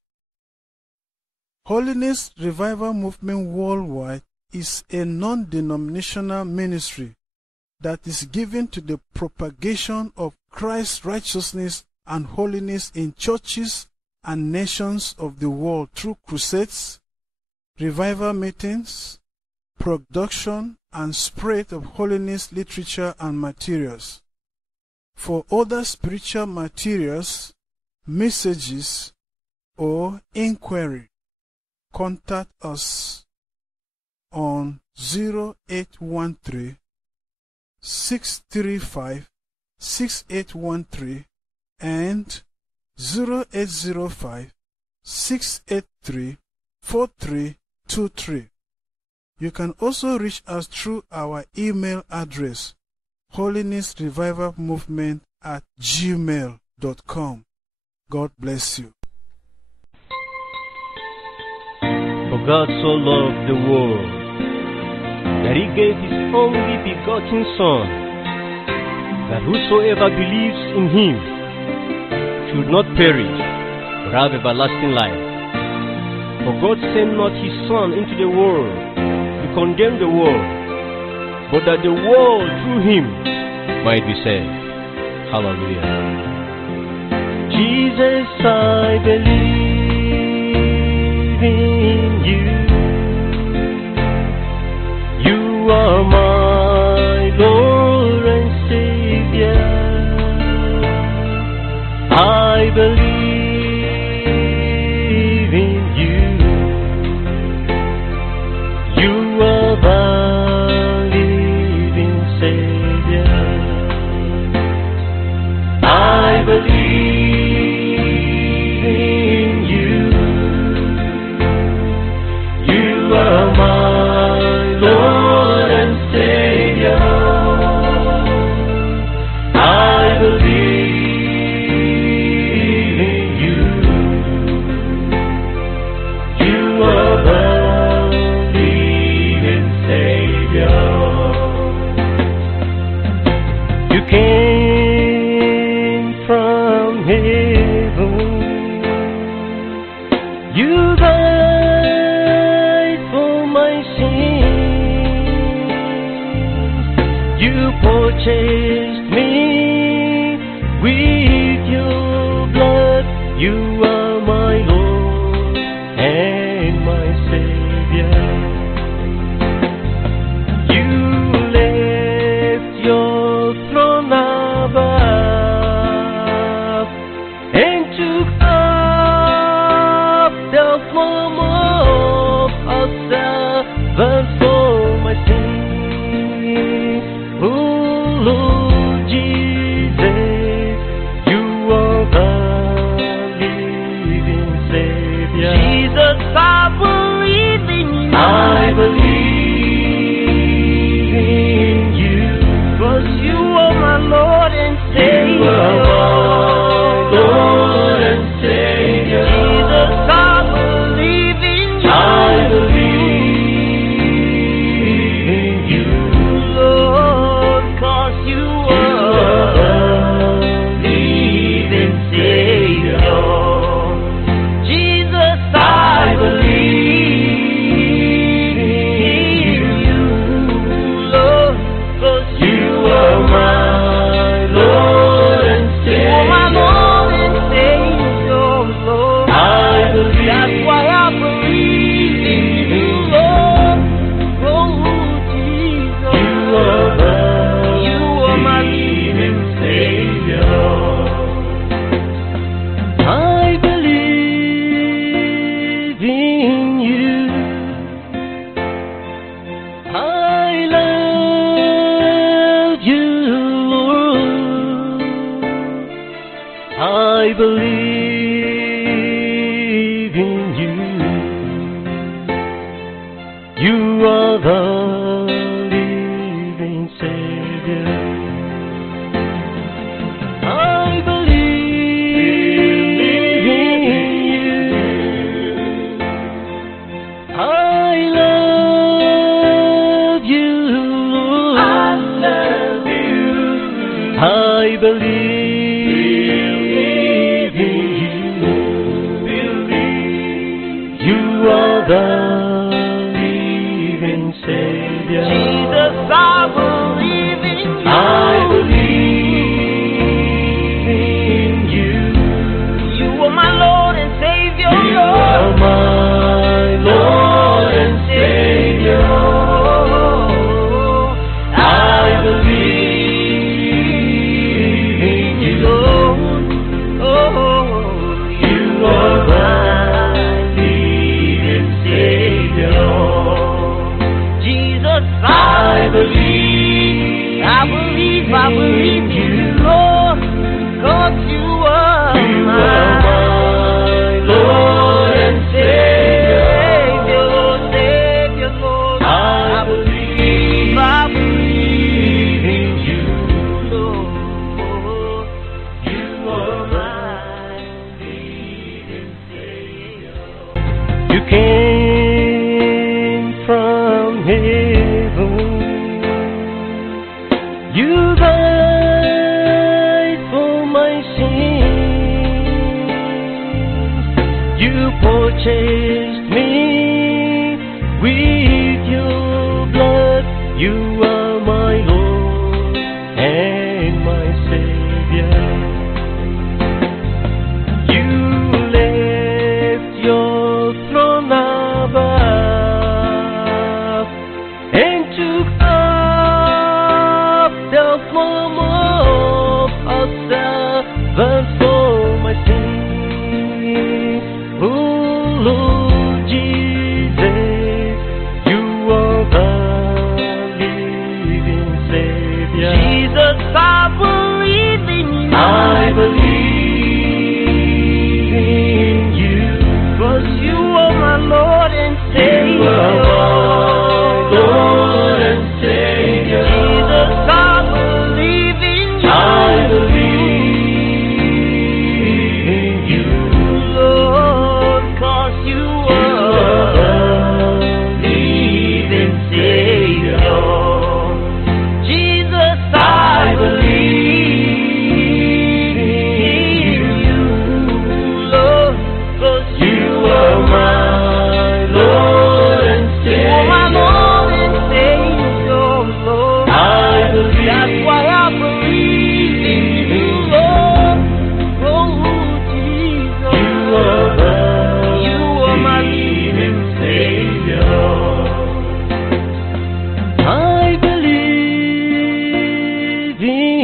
Holiness Revival Movement Worldwide is a non-denominational ministry that is given to the propagation of Christ's righteousness and holiness in churches and nations of the world through crusades, revival meetings, production and spread of holiness literature and materials. For other spiritual materials, messages, or inquiry, contact us on 0813 635 6813 and 0805 683 4323. You can also reach us through our email address, holinessrevivalmovement@gmail.com. God bless you. For God so loved the world that He gave His only begotten Son, that whosoever believes in Him should not perish, but have everlasting life. For God sent not His Son into the world to condemn the world, but that the world through him might be saved. Hallelujah. Jesus, I believe in you. You are my Lord and Savior. I believe in you. You are the living Savior. I believe in you. You are my Lord and Savior. I believe in you. You are the living Savior. You came from heaven. You died for my sins. You purchased me with your blood. You are my Lord and my Savior. You left your throne above and took up the form of a servant for my sins. Oh Lord Jesus, you are the living Savior. Jesus, I believe in you. I believe in you. 'Cause you are my Lord and Savior. You are my Lord and Savior. Jesus, I believe in you. I believe in you, Lord, 'cause you are the living Savior. Jesus, I believe in you, Lord, 'cause you are my Lord and Savior. You are my Lord and Savior, Lord. I believe. That's why I believe in you, Lord. Oh, Jesus. You are my living Savior. I believe in you. I love you, Lord. I believe in you. You are the living Savior. I believe in you. I love you, Lord. I love you. I believe in you. You are the living Savior. Jesus, I believe in you. I believe in you. You are my Lord and Savior. You are my Lord and Savior. I believe in you, Lord. Oh, you are my living Savior. Jesus, I believe you, Lord, 'cause you are my Lord and Savior, Lord. I believe in you, Lord. You are my living Savior. You came from heaven. You died for my sins. You purchased me with your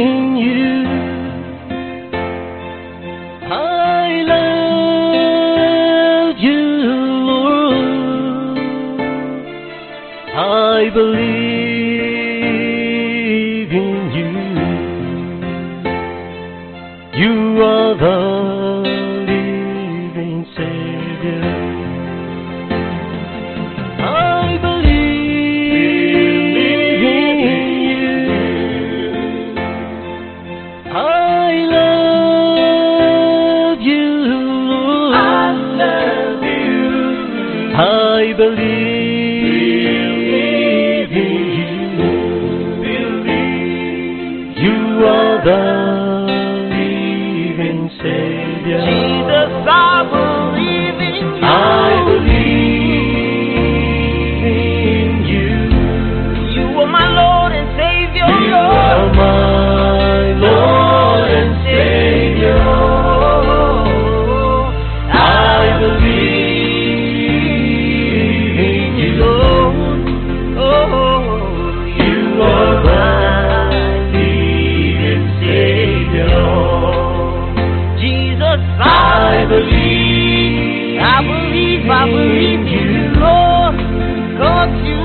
in you. I love you, Lord. I believe in you. You are the living Savior. I believe in you. I love you, Lord. I love you. I believe in you. You are the living Savior. Jesus, I believe in you. I believe in you. You are my Lord and Savior. You are my Lord and Savior. I believe in you. Oh, You are my living Savior. Jesus, I believe I believe you, Lord. God, you